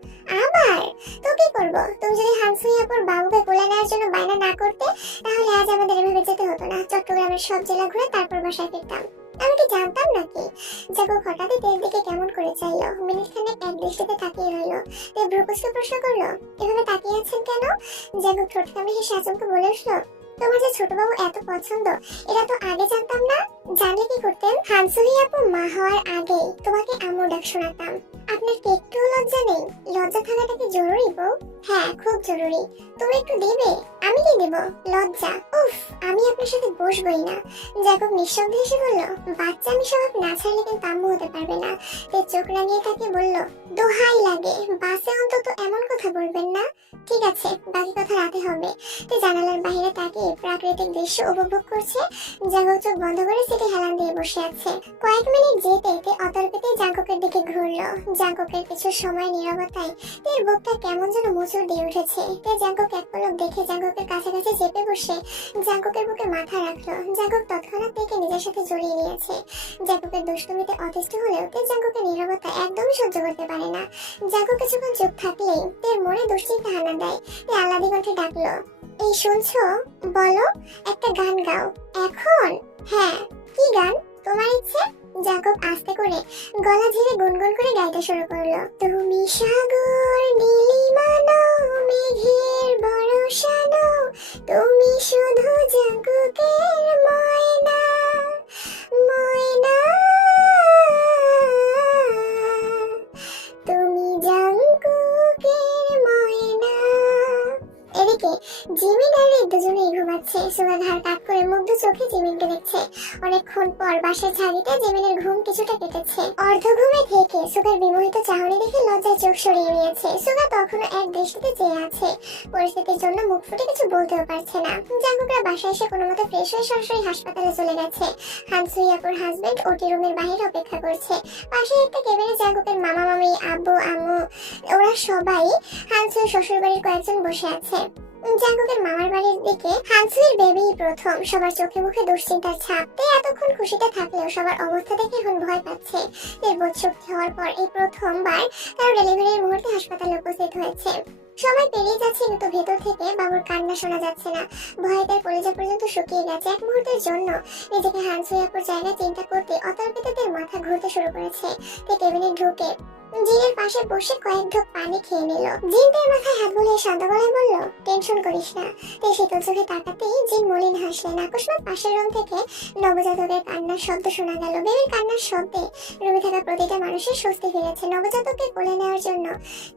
আবার? তো কি করবো? তুমি যদি হানসুইয়াপুর বাবুকে কোলে নেওয়ার জন্য বায়না না করতে, তাহলে আজ আমাদের এভাবে যেতে হতো না। চট্টগ্রামের সব জেলা ঘুরে তারপর বাসায় ফিরতাম। আমি কি জানতাম নাকি? জাঙ্কুক হঠাৎই তের দিকে কেমন করে চাইলো, মিনিট খানেক এক দৃষ্টিতে তাকিয়ে রইল। তে ভ্রুকুচকে প্রশ্ন করলো, এভাবে তাকিয়ে আছেন কেন? জাঙ্কুক ঠোঁট কামড়ে হেসে আচমকে বলে উঠলো, তোমার যে ছোট বাবু এত পছন্দ, এটা তো আগে জানতাম না। জানলে কি করতেন? হানসুহি আপু মা হওয়ার আগেই তোমাকে আম্মু ডাক শোনাতাম। আপনার কি একটুও লজ্জা নেই? লজ্জা থাকাটা কি জরুরি বউ? হ্যাঁ, খুব জরুরি। তুমি একটু দিবে? আমি কি দেব? লজ্জা? উফ, আমি আপনার সাথে বসবই না। জাঙ্কুক নিঃশব্দে হেসে বলল, বাচ্চা আমি স্বভাব না ছাড়লে কিন্তু আম্মু হতে পারবে না। তে চোখ রাঙিয়ে তাকে বলল, দোহাই লাগে, বাসে অন্তত এমন কথা বলবেন না। ঠিক আছে, বাকি কথা রাতে হবে। তে জানালার বাইরে তাকিয়ে প্রাকৃতিক দৃশ্য উপভোগ করছে। জাঙ্কুক চোখ বন্ধ করে সিটে হেলান দিয়ে বসে আছে। কয়েক মিনিট যেতে তে অতর্কিতে জাঙ্কুকের দিকে ঘুরলো। জাঙ্কুকের কিছু সময় নীরবতায় তের বুকটা কেমন যেন মোচড় দিয়ে উঠেছে। তে জাঙ্কুক এক পলক দেখে জাঙ্কুকের কাছাকাছি চেপে বসে জাঙ্কুকের বুকে মাথা রাখলো। জাঙ্কুক তৎক্ষণাৎ তেকে নিজের সাথে জড়িয়ে নিয়েছে। জাঙ্কুকের দুষ্টুমিতে অতিষ্ঠ হলেও তে জাঙ্কুকের নীরবতা একদমই সহ্য করতে পারে না। জাঙ্কুক কিছুক্ষণ চুপ থাকলেই তের মনে দুশ্চিন্তা হানা দেয়। তে আহ্লাদি কণ্ঠে ডাকলো, এই শুনছো? বলো, একটা গান গাও। এখন? হ্যাঁ। কি গান? তোমার ইচ্ছে? জাঙ্কুক আস্তে করে গলা ধীরে গুনগুন করে গাইতে শুরু করলো, তুমি সাগর নীলিমা নাও, মেঘের ভরসা নাও, তুমি শুধু জাঙ্কুকের ময়না, ময়না, তুমি জাঙ্কুকের ময়না। এদিকে জিমিন আর রিদ দুজনেই ঘুমাচ্ছে। সুগা ঘাড় কাত করে মুগ্ধ চোখে জিমিনকে দেখছে। অনেকক্ষণ পর বাসার ঝাড়িতে জিমিনের ঘুম কিছুটা কেটেছে। অর্ধ ঘুমে থেকে সুগার বিমোহিত চাহনি দেখে লজ্জায় চোখ সরিয়ে নিয়েছে। সুগা তখনও এক দৃষ্টিতে চেয়ে আছে, পরিস্থিতির জন্য মুখ ফুটে কিছু বলতেও পারছে না। জাঙ্কুকরা বাসায় এসে কোনো মতে ফ্রেশ হয়ে সরাসরি হাসপাতালে চলে গেছে। হানসুইয়াপুর হাজবেন্ড ওটি রুমের বাইরে অপেক্ষা করছে। পাশে একটা কেবিনে জাঙ্কুকের মামা মামি, আব্বু আম্মু, ওরা সবাই হানসুর শ্বশুর বাড়ির কয়েকজন বসে আছে। জাঙ্কুকের মামার বাড়ির দিকে হানসুয়ের বেবি প্রথম। সবার চোখে মুখে দুশ্চিন্তার ছাপ। তে এতক্ষণ খুশিতে থাকলেও সবার অবস্থা দেখে এখন ভয় পাচ্ছে। এর বোধশক্তি হওয়ার পর এই প্রথমবার তার ডেলিভারির মুহূর্তে হাসপাতালে উপস্থিত হয়েছে। সময় পেরিয়ে যাচ্ছে কিন্তু ভেতর থেকে বাবুর কান্না শোনা যাচ্ছে না। ভয়ে তার কলিজা পর্যন্ত শুকিয়ে গেছে। এক মুহূর্তের জন্য নিজেকে হানসুয়াপুর জায়গায় চিন্তা করতে অতর্কিতদের মাথা ঘুরতে শুরু করেছে। তে কেবিনে ঢুকে জিনের পাশে বসে কয়েক ঢোক পানি খেয়ে নিল। জিন তার মাথায় হাত বুলিয়ে শান্ত গলায় বলল, টেনশন করিস না। তে শীতল চোখে তাকাতেই জিন মলিন হাসলেন। আকস্মাৎ পাশের রুম থেকে নবজাতকের কান্নার শব্দ শোনা গেল। বেবির কান্নার শব্দে রুমে থাকা প্রতিটা মানুষের স্বস্তি ফিরেছে। নবজাতককে কোলে নেওয়ার জন্য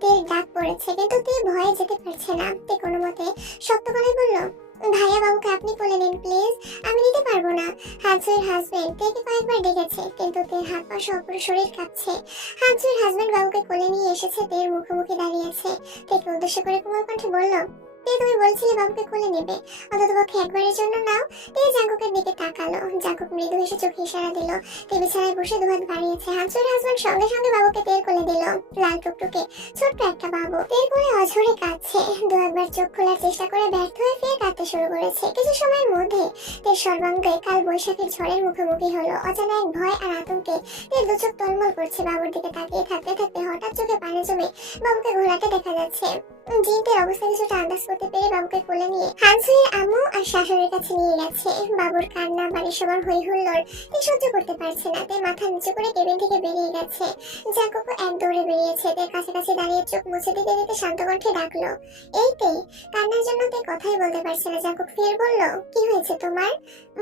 তের ডাক পড়েছে, কিন্তু তে ভয়ে যেতে পারছে না। তে কোনো মতে শক্ত গলায় বলল, ভাইয়া বাবুকে আপনি কোলে নিন প্লিজ, আমি নিতে পারবো না। হানসুয়ের হাজবেন্ড তেকে কয়েকবার ডেকেছে, কিন্তু তের হাত পা সব পুরো শরীর কাঁপছে। হানসুয়ের হাজবেন্ড বাবুকে কোলে নিয়ে এসেছে, তের মুখোমুখি দাঁড়িয়েছে। তেকে উদ্দেশ্য করে কোমল কণ্ঠে বলল, তুমি বলছিলে বাবুকে কোলে নেবে, অন্ততপক্ষে একবারের জন্য নাও। তে জাঙ্কুকের দিকে তাকালো। জাঙ্কুক মৃদু হেসে চোখে ইশারা দিল। তে বিছানায় বসে দুহাত বাড়িয়েছে। হানসুয়ের হাজবেন্ড সঙ্গে সঙ্গে বাবুকে তের কোলে দিল। লাল টুকটুকে ছোট্ট একটা বাবু তের কোলে অঝরে কাঁদছে। দু একবার চোখ খোলার চেষ্টা করে ব্যর্থ হয়ে ফের কাঁদতে শুরু করেছে। কিছু সময়ের মধ্যে তের সর্বাঙ্গে কাল বৈশাখীর ঝড়ের মুখোমুখি হলো। অজানা এক ভয় আর আতঙ্কে তের দু চোখ টলমল করছে। বাবুর দিকে তাকিয়ে থাকতে থাকতে হঠাৎ চোখে পানি জমে বাবুকে ঘোলাতে দেখা যাচ্ছে। জিনতের অবস্থা কিছুটা আন্দাজ করতে পেরে বাবুকে কোলে নিয়ে হানসুয়ের আম্মু আর শাশুড়ির কাছে নিয়ে গেছে। বাবুর কান্না, বাড়ির সবার হই হুল্লোড় তে সহ্য করতে পারছে না। তে মাথা নিচু করে কেবিন থেকে বেরিয়ে গেছে। জাঙ্কুকও এক দৌড়ে বেরিয়েছে। তে কাছাকাছি দাঁড়িয়ে চোখ মুছে দিতে দিতে শান্ত কণ্ঠে ডাকলো, এই তে। কান্নার জন্য তে কথাই বলতে পারছে না। জাঙ্কুক ফের বলল, কি হয়েছে তোমার?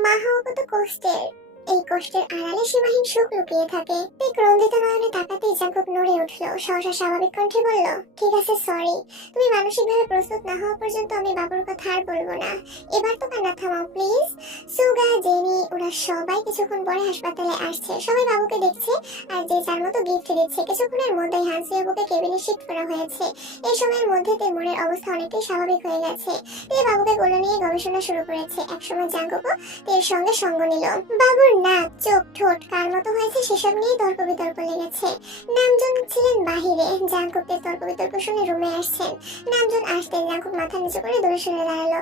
মা হওয়া কত কষ্টের। এই কষ্টের আড়ালে সীমাহীন সুখ লুকিয়ে থাকে। তে ক্রন্দিত নয়নে তাকাতেই জাঙ্কুক নড়ে উঠলো। সহসা স্বাভাবিক কণ্ঠে বলল, ঠিক আছে, সরি। তুমি মানসিকভাবে প্রস্তুত না হওয়া পর্যন্ত আমি বাবুর কথা আর বলবো না। এবার তো কান্না থামাও প্লিজ। সুগা, জেনি ওরা সবাই কিছুক্ষণ পরে হাসপাতালে আসছে। সবাই বাবুকে দেখছে আর যে যার মতো গিফট দিচ্ছে। কিছুক্ষণের মধ্যেই হানসি বাবুকে কেবিনে শিফট করা হয়েছে। এই সময়ের মধ্যে তে মনের অবস্থা অনেকটাই স্বাভাবিক হয়ে গেছে। তে বাবুকে কোলে নিয়ে গবেষণা শুরু করেছে। একসময় জাঙ্কুকও তের সঙ্গে সঙ্গ নিল। বাবুর নাক, চোখ, ঠোঁট কার মতো হয়েছে সেসব নিয়ে তর্ক বিতর্ক লেগেছে। নামজন ছিলেন বাহিরে। জাঙ্কুকের তর্ক বিতর্ক শুনে রুমে আসছেন। নামজন আসতে জাঙ্কুক মাথা নিচু করে দূরে সরে দাঁড়ালো।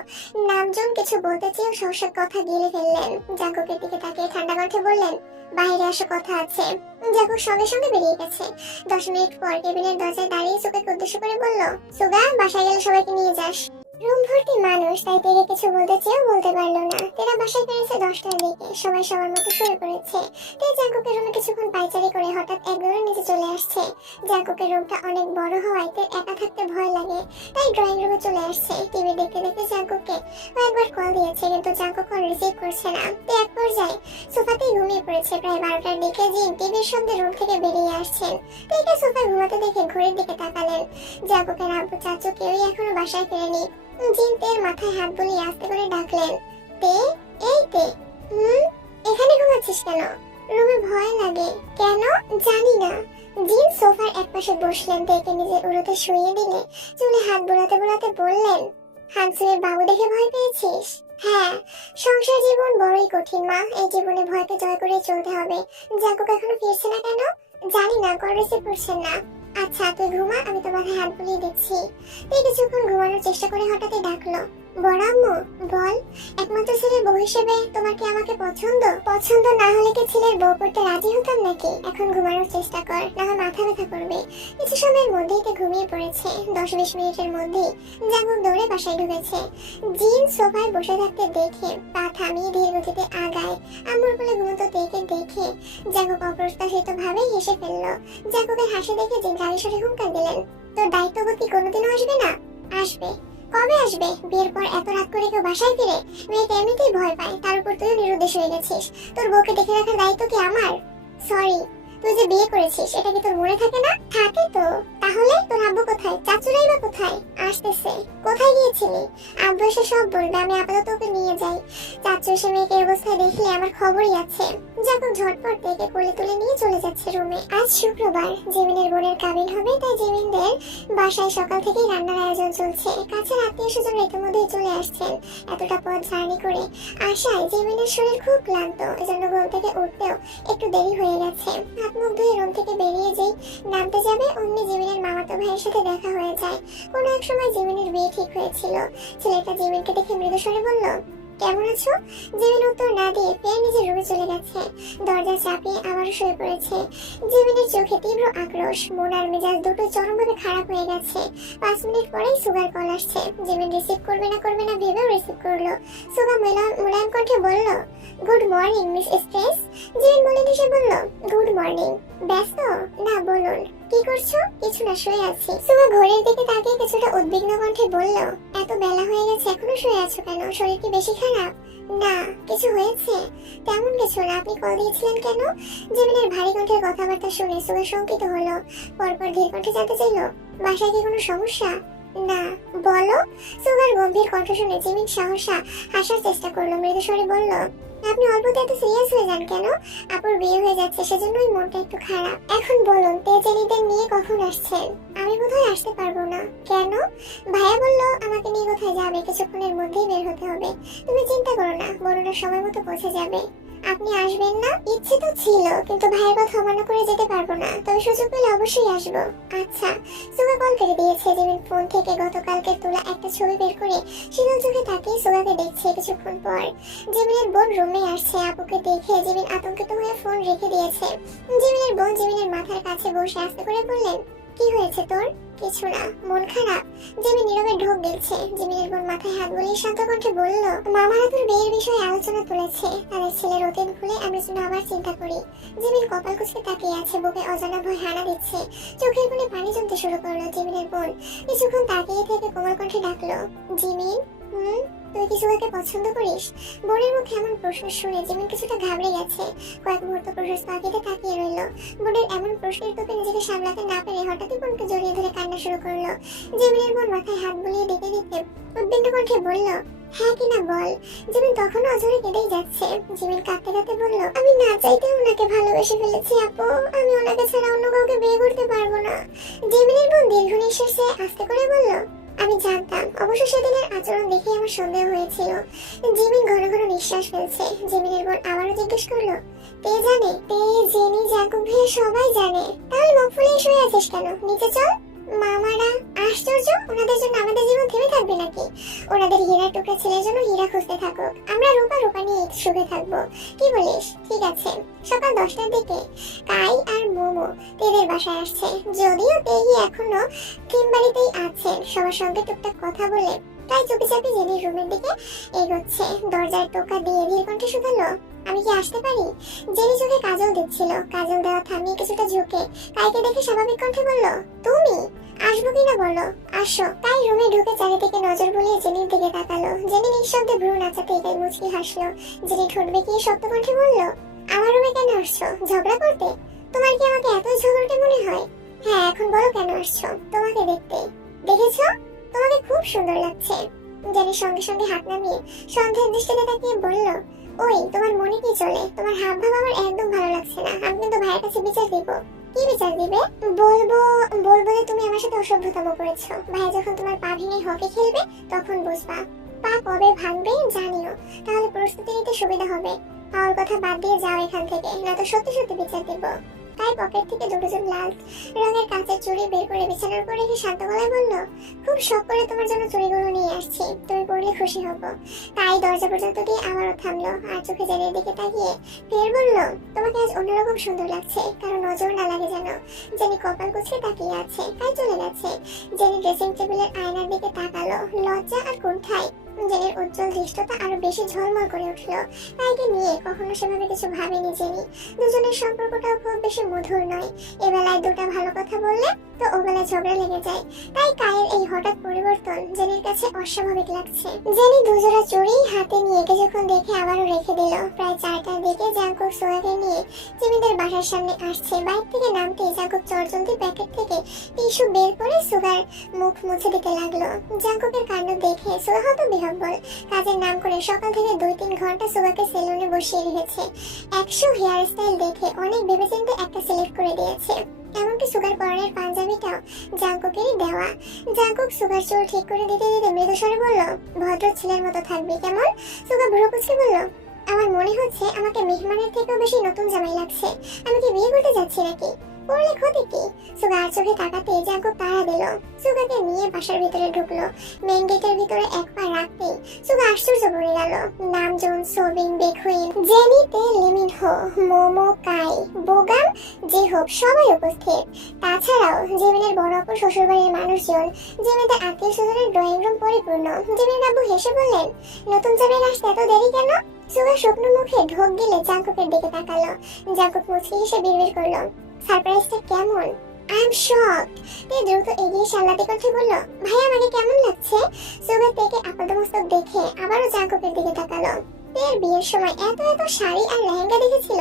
নামজন কিছু বলতে চেয়েও সহসা কথা গিলে ফেললেন। জাঙ্কুকের দিকে তাকিয়ে ঠান্ডা কণ্ঠে বললেন, বাইরে আসো, কথা আছে। জাঙ্কুক সঙ্গে সঙ্গে বেরিয়ে গেছে। 10 মিনিট পর কেবিনের দরজায় দাঁড়িয়ে সুগাকে উদ্দেশ্য করে বলল, সুগা, বাসায় গেলে সবাইকে নিয়ে যাস। রুম ভর্তি মানুষ, তাই তেরে কিছু বলতে চেয়েও বলতে পারলো না। তেরা বাসায় ফিরেছে 10টার দিকে। সবাই সবার মতো শুয়ে পড়েছে। তে জাঙ্কুকের রুমে কিছুক্ষণ পাইচারি করে হঠাৎ এক দৌড়ে নিচে চলে আসছে। জাঙ্কুকের রুমটা অনেক বড় হওয়ায় তে একা থাকতে ভয় লাগে, তাই ড্রয়িং রুমে চলে আসছে। টিভি দেখতে দেখতে জাঙ্কুককে কয়েকবার কল দিয়েছে, কিন্তু জাঙ্কুক কল রিসিভ করছে না। তে এক পর্যায়ে সোফাতেই ঘুমিয়ে পড়েছে। প্রায় 12টার দিকে জিন টিভির শব্দে রুম থেকে বেরিয়ে আসছেন। তেকে সোফায় ঘুমাতে দেখে ঘড়ির দিকে তাকালেন। জাঙ্কুকের আব্বু চাচু কেউই এখনো বাসায় ফেরেনি। জিন তের মাথায় হাত বুলিয়ে আস্তে করে ডাকলেন, তে, এই তে। এখানে ঘুমাচ্ছিস কেন? রুমে ভয় লাগে। কেন? জানি না। জিন সোফার একপাশে বসলেন। তেকে নিজের উড়োতে শুইয়ে দিলে চুলে হাত বুলাতে বুলাতে বললেন, হানসুয়ের বাবু দেখে ভয় পেয়েছিস? হ্যাঁ, সংসার জীবন বড়ই কঠিন মা। এই জীবনে ভয়কে জয় করে চলতে হবে। জাঙ্কুক এখনো ফিরছে না কেন? জানি না, কল রিসিভ করছেন না। আচ্ছা, তুই ঘুমা, আমি তো মাথায় হাত বুলিয়ে দিচ্ছি। তুই কিছুক্ষণ ঘুমানোর চেষ্টা করে হঠাৎই ডাকলো, বড় আম্মু, বল, একমাত্র ছেলের বউ হিসেবে তোমার কি আমাকে পছন্দ? পছন্দ না হলে কি ছেলের বউ করতে রাজি হতাম নাকি? এখন ঘুমানোর চেষ্টা কর, না হয় মাথা ব্যথা করবে। কিছু সময়ের মধ্যেই তো ঘুমিয়ে পড়েছে। 10-20 মিনিটের মধ্যেই জাঙ্কুক দৌড়ে বাসায় ঢুকেছে। জিন সোফায় বসে থাকতে দেখে পা থামিয়ে ধীর গতিতে আগায়। আম্মুর কোলে ঘুমোতে দেখে জাঙ্কুক অপ্রত্যাশিত ভাবেই হেসে ফেললো। জাঙ্কুকের হাসি দেখে জিন গাড়ি সরে হুঙ্কার দিলেন, তোর দায়িত্ববোধ কি কোনোদিনও আসবে না? আসবে। কবে আসবে? বিয়ের পর এত রাত করে কেউ বাসায় ফিরে? মেয়েটা এমনিতেই ভয় পায়, তার উপর তুইও নিরুদ্দেশ হয়ে গেছিস। তোর বউকে দেখে রাখার দায়িত্ব কি আমার? সরি, তুই যে বিয়ে করেছিস এটা কি তোর মনে থাকে না? থাকে তো। তাহলে তোর আব্বু কোথায়? চাচুরাই বা কোথায়? আসতেছে। কোথায় গিয়েছিলি? আব্বু এসে সব বলবে, আমি আপাতত ওকে নিয়ে যাই। চাচু এসে মেয়েকে অবস্থায় দেখলে আমার খবরই আছে। জাঙ্কুক ঝটপট থেকে কোলে তুলে নিয়ে চলে যাচ্ছে রুমে। আজ শুক্রবার, জিমিনের বোনের কাবিন হবে, তাই জিমিনদের বাসায় সকাল থেকেই রান্নার আয়োজন চলছে। কাছের আত্মীয় স্বজন ইতিমধ্যেই চলে আসছেন। এতটা পথ জার্নি করে আসায় জিমিনের শরীর খুব ক্লান্ত, এজন্য ঘুম থেকে উঠতেও একটু দেরি হয়ে গেছে। হাত মুখ ধুয়ে রুম থেকে বেরিয়ে যেই নামতে যাবে, অমনি জিমিনের মামাতো ভাইয়ের সাথে দেখা হয়ে যায়। কোনো এক সময় জিমিনের বিয়ে ঠিক হয়েছিল। ছেলেটা জিমিনকে দেখে মৃদু স্বরে বলল, কেমন আছো? জিমিন উত্তর না দিয়ে ফের নিজের রুমে চলে গেছে। দরজা চাপিয়ে আবারও শুয়ে পড়েছে। জিমিনের চোখে তীব্র আক্রোশ, মন আর মেজাজ দুটো চরমভাবে খারাপ হয়ে গেছে। 5 মিনিট পরেই সুগার কল আসছে। জিমিন রিসিভ করবে না ভেবেও রিসিভ করলো। সুগা মোলায়েম কণ্ঠে বলল, good morning miss stress. Jimin বলে হেসে বলল, গুড মর্নিং। ব্যস্ত? না, বলুন। কি করছো? কিছু না, শুয়ে আছি। সুগা ঘড়ির দিকে তাকিয়ে কিছুটা উদ্বিগ্ন কণ্ঠে বলল, এত বেলা হয়ে গেছে, এখনো শুয়ে আছো কেন? শরীর কি বেশি খারাপ? না, কিছু হয়েছে? তেমন কিছু না। আপনি কল দিয়েছিলেন কেন? জিমিনের ভারী কণ্ঠের কথাবার্তা শুনে সুগা শঙ্কিত হলো। পরপর ধীর কণ্ঠে জানতে চাইল, বাসায় কি কোনো সমস্যা? না। বলো। সুগার গম্ভীর কণ্ঠ শুনে জিমিন সাহসা হাসার চেষ্টা করলো। মৃদু স্বরে বলল, আপনি অল্পতে এত সিরিয়াস হয়ে যান কেন? আপুর বিয়ে হয়ে যাচ্ছে সেজন্যই মনটা একটু খারাপ। এখন বলুন তেজানিদের নিয়ে কখন আসছেন? আমি বোধহয় আসতে পারবো না। কেন? ভাইয়া বললো আমাকে নিয়ে কোথায় যাবে, কিছুক্ষণের মধ্যেই বের হতে হবে। তুমি চিন্তা করো না, বড়রা সময় মতো পৌঁছে যাবে। আপনি আসবেন না? ইচ্ছে তো ছিল, কিন্তু ভাইয়ের কথা অমান্য করে যেতে পারবো না। তবে সুযোগ পেলে অবশ্যই আসবো। আচ্ছা। সুগা কল করে দিয়েছে। জিমিন ফোন থেকে গতকালকে তোলা একটা ছবি বের করে শীতল চোখে তাকিয়ে সুগাকে দেখছে। কিছুক্ষণ পর জিমিনের বোন রুমে আসছে। আপুকে দেখে জিমিন আতঙ্কিত হয়ে ফোন রেখে দিয়েছে। জিমিনের বোন জিমিনের মাথার কাছে বসে আস্তে করে বললেন, কি হয়েছে তোর? কিছু না, মন খারাপ। জিমিন নীরবে ঢোক গেলছে। জিমিনের বোন মাথায় হাত বুলিয়ে শান্ত কণ্ঠে বলল, মামারা তোর বিয়ের বিষয়ে আলোচনা তুলেছে। তাদের ছেলের অতীত ভুলে আমরা যেন আবার চিন্তা করি। জিমিন কপাল কুঁচকে তাকিয়ে আছে। বুকে অজানা ভয় হানা দিচ্ছে। চোখের কোণে পানি জমতে শুরু করলো। জিমিনের বোন কিছুক্ষণ তাকিয়ে থেকে কোমল কণ্ঠে ডাকলো, জিমিন। তুই কি সুগাকে পছন্দ করিস? বোনের মুখে এমন প্রশ্ন শুনে জিমিন কিছুটা ঘাবড়ে গেছে। কয়েক মুহূর্ত প্রশ্ন পাখিতে তাকিয়ে রইল। বোনের এমন প্রশ্নের তোকে নিজেকে সামলাতে না পেরে হঠাৎই বোনকে জড়িয়ে ধরে কান্না শুরু করলো। জিমিনের বোন মাথায় হাত বুলিয়ে দিতে দিতে উদ্বিগ্ন কণ্ঠে বলল, হ্যাঁ কিনা বল। জিমিন তখনও অঝরে কেঁদেই যাচ্ছে। জিমিন কাঁদতে কাঁদতে বলল, আমি না চাইতে ওনাকে ভালোবেসে ফেলেছি আপু। আমি ওনাকে ছাড়া অন্য কাউকে বিয়ে করতে পারবো না। জিমিনের বোন দীর্ঘ নিঃশ্বাসে আস্তে করে বলল, আমি জানতাম। অবশ্য সেদিনের আচরণ দেখে আমার সন্দেহ হয়েছিল। জিমিন ঘন ঘন নিঃশ্বাস ফেলছে। জিমিনের বোন আবারও জিজ্ঞেস করলো, তে জানে? তে, জেনি, জাকুব ভাইয়া সবাই জানে। তাহলে মুখ ফুলিয়ে শুয়ে আছিস কেন? নিচে চল। মামারা? আশ্চর্য, ওনাদের জন্য আমাদের জীবন থেমে থাকবে নাকি? ওনাদের হীরার টুকরা ছেলের জন্য হীরা খুঁজতে থাকুক, আমরা রূপা রূপা নিয়ে সুখে থাকবো। কি বলিস? ঠিক আছে। সকাল 10টার দিকে কাই আর মোমো তেদের বাসায় আসছে। যদিও তেহি এখনো কিমবাড়িতেই আছেন, সবার সঙ্গে টুকটাক কথা বলে তাই চুপি চাপি জেনির রুমের দিকে এগোচ্ছে। দরজায় টোকা দিয়ে ধীর কণ্ঠে শুধালো, আমি কি আসতে পারি? জেনি চোখে কাজল দিচ্ছিল। কাজল দেওয়া থামিয়ে কিছুটা ঝুঁকে কাইকে দেখে স্বাভাবিক কণ্ঠে বলল, তুমি? আসবো কিনা বলো। আসো। কাই রুমে ঢুকে চারিদিকে নজর বুলিয়ে জেনির দিকে তাকালো। জেনি নিঃশব্দে ভ্রু নাচাতে কাই মুচকি হাসলো। জেনি ঠোঁট বেঁকিয়ে শক্ত কণ্ঠে বলল, আমার রুমে কেন আসছো? ঝগড়া করতে? তোমার কি আমাকে এতই ঝগড়াটে মনে হয়? হ্যাঁ, এখন বলো কেন আসছো? তোমাকে দেখতে। দেখেছো? তোমাকে খুব সুন্দর লাগছে। জেনি সঙ্গে সঙ্গে হাত নামিয়ে সন্দেহের দৃষ্টিতে তাকিয়ে বলল, ওই তোমার মনে কি চলে? তোমার হাব ভাব আমার একদম ভালো লাগছে না। আমি কিন্তু ভাইয়ের কাছে বিচার দিব। কি বিচার দিবে? বলবো বলবো যে তুমি আমার সাথে অসভ্যতম করেছো। ভাই যখন তোমার পা ভেঙে হকি খেলবে তখন বুঝবা। পা কবে ভাঙবে জানিও, তাহলে প্রস্তুতি নিতে সুবিধা হবে। পাওয়ার কথা বাদ দিয়ে যাও এখান থেকে, নয়তো সত্যি সত্যি বিচার দিব। তাই পকেট থেকে দুটো লাল রঙের কাঁচের চুড়ি বের করে বিছানার উপর রেখে শান্ত গলায় বলল, খুব শখ করে তোমার জন্য চুড়িগুলো নিয়ে আসছি, তুমি পরলে খুশি হব। তাই দরজা পর্যন্ত গিয়ে আবারও থামলো আর চোখে জেনির দিকে তাকিয়ে ফের বলল, তোমাকে আজ অন্যরকম সুন্দর লাগছে, কারো নজর না লাগে যেন। জেনি কপাল কুঁচকে তাকিয়ে আছে। তাই চলে গেছে। জেনি ড্রেসিং টেবিলের আয়নার দিকে তাকালো। লজ্জা আর কুণ্ঠায় জেনির উজ্জ্বল দৃষ্টতা আরো বেশি ঝলমল করে উঠলো। তাইকে নিয়ে কখনো সেভাবে কিছু ভাবেনি জেনি। দুজনের সম্পর্কটাও খুব বেশি মধুর নয়। এবেলায় দুটা ভালো কথা বললে তো ওবেলায় ঝগড়া লেগে যায়। তাই কায়ের এই হঠাৎ পরিবর্তন জেনির কাছে অস্বাভাবিক লাগছে। জেনি দুজোড়া চুড়ি হাতে নিয়ে কিছুক্ষণ দেখে আবারও রেখে দিল। প্রায় 4টার দিকে জাঙ্কুক সোয়াকে নিয়ে জিমিদের বাসার সামনে আসছে। বাইক থেকে নামতেই জাঙ্কুক চটজলদি প্যাকেট থেকে টিস্যু বের করে সুগার মুখ মুছে দিতে লাগলো। জাঙ্কুকের কাণ্ড দেখে সুগা হতো বিহ্বল। কাজের নাম করে সকাল থেকে 2-3 ঘন্টা সুগাকে সেলুনে বসিয়ে রেখেছে। 100 হেয়ার স্টাইল দেখে অনেক ভেবেচিন্তে একটা সিলেক্ট করে দিয়েছে। এমনকি সুগার পরনের পাঞ্জাবিটাও জাঙ্কুকেরই দেওয়া। জাঙ্কুক সুগার চুল ঠিক করে দিতে দিতে মৃদু স্বরে বলল, ভদ্র ছেলের মতো থাকবি কেমন? সুগা ভ্রু কুঁচকে বলল, আমার মনে হচ্ছে আমাকে মেহমানের থেকেও বেশি নতুন জামাই লাগছে। আমি কি বিয়ে করতে যাচ্ছি নাকি? পড়লে ক্ষতি কি? সুগা আর চোখে তাকাতে জাঙ্কুক তাড়া দিল। সুগাকে নিয়ে বাসার ভিতরে ঢুকলো। মেইন গেটের ভিতরে এক পা রাখতেই সুগা আশ্চর্য পড়ে গেল। নামজুন, সোবিং, বেখুইন, জেনি, তে, লিমিনহো, মোমো, কাই, বোগাম, জিহোপ সবাই উপস্থিত। তাছাড়াও জিমিনের বড় অপর শ্বশুরবাড়ির মানুষজন, জিমিনের আত্মীয় স্বজনের ড্রয়িং রুম পরিপূর্ণ। জিমিনের আব্বু হেসে বললেন, নতুন জামাই আসতে এত দেরি কেন? সুগা শুকনো মুখে ঢোক গিলে জাঙ্কুকের দিকে তাকালো। জাঙ্কুক মুচকি হেসে বিড়বিড় করলো, সারপ্রাইজটা কেমন? I am shocked. তে দ্রুত এগিয়ে সাল্লাতি কণ্ঠে বলল, ভাই আমাকে কেমন লাগছে? সুগা থেকে আপাতমস্তক দেখে আবারও জাঙ্কুকের দিকে তাকালো। তের বিয়ের সময় এত এত শাড়ি আর লেহেঙ্গা দেখেছিল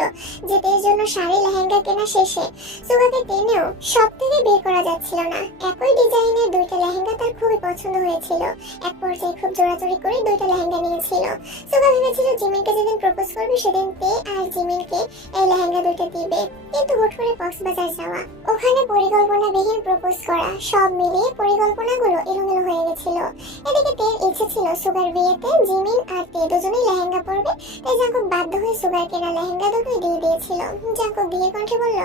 যে তের জন্য শাড়ি লেহেঙ্গা কেনা শেষে সুগাকে টেনেও সব থেকে বের করা যাচ্ছিল না। একই ডিজাইনের দুইটা লেহেঙ্গা তার খুবই পছন্দ হয়েছিল। এক পর্যায়ে খুব জোরাজোরি করে দুইটা লেহেঙ্গা নিয়েছিল। সুগা ভেবেছিল জিমিনকে যেদিন প্রপোজ করবে সেদিন তে আর জিমিনকে এই লেহেঙ্গা দুইটা দিবে, কিন্তু হুট করে কক্সবাজার যাওয়া, ওখানে পরিকল্পনাবিহীন প্রপোজ করা, সব মিলিয়ে পরিকল্পনাগুলো এলোমেলো হয়ে গেছিল। এদিকে তের ইচ্ছে ছিল সুগার বিয়েতে জিমিন আর তে দুজনেই লেহেঙ্গা পরবে, তাই জাঙ্কুক বাধ্য হয়ে সুগার কেনা লেহেঙ্গা দুটোই দিয়ে দিয়েছিল। জাঙ্কুক বিয়ের কণ্ঠে বলল,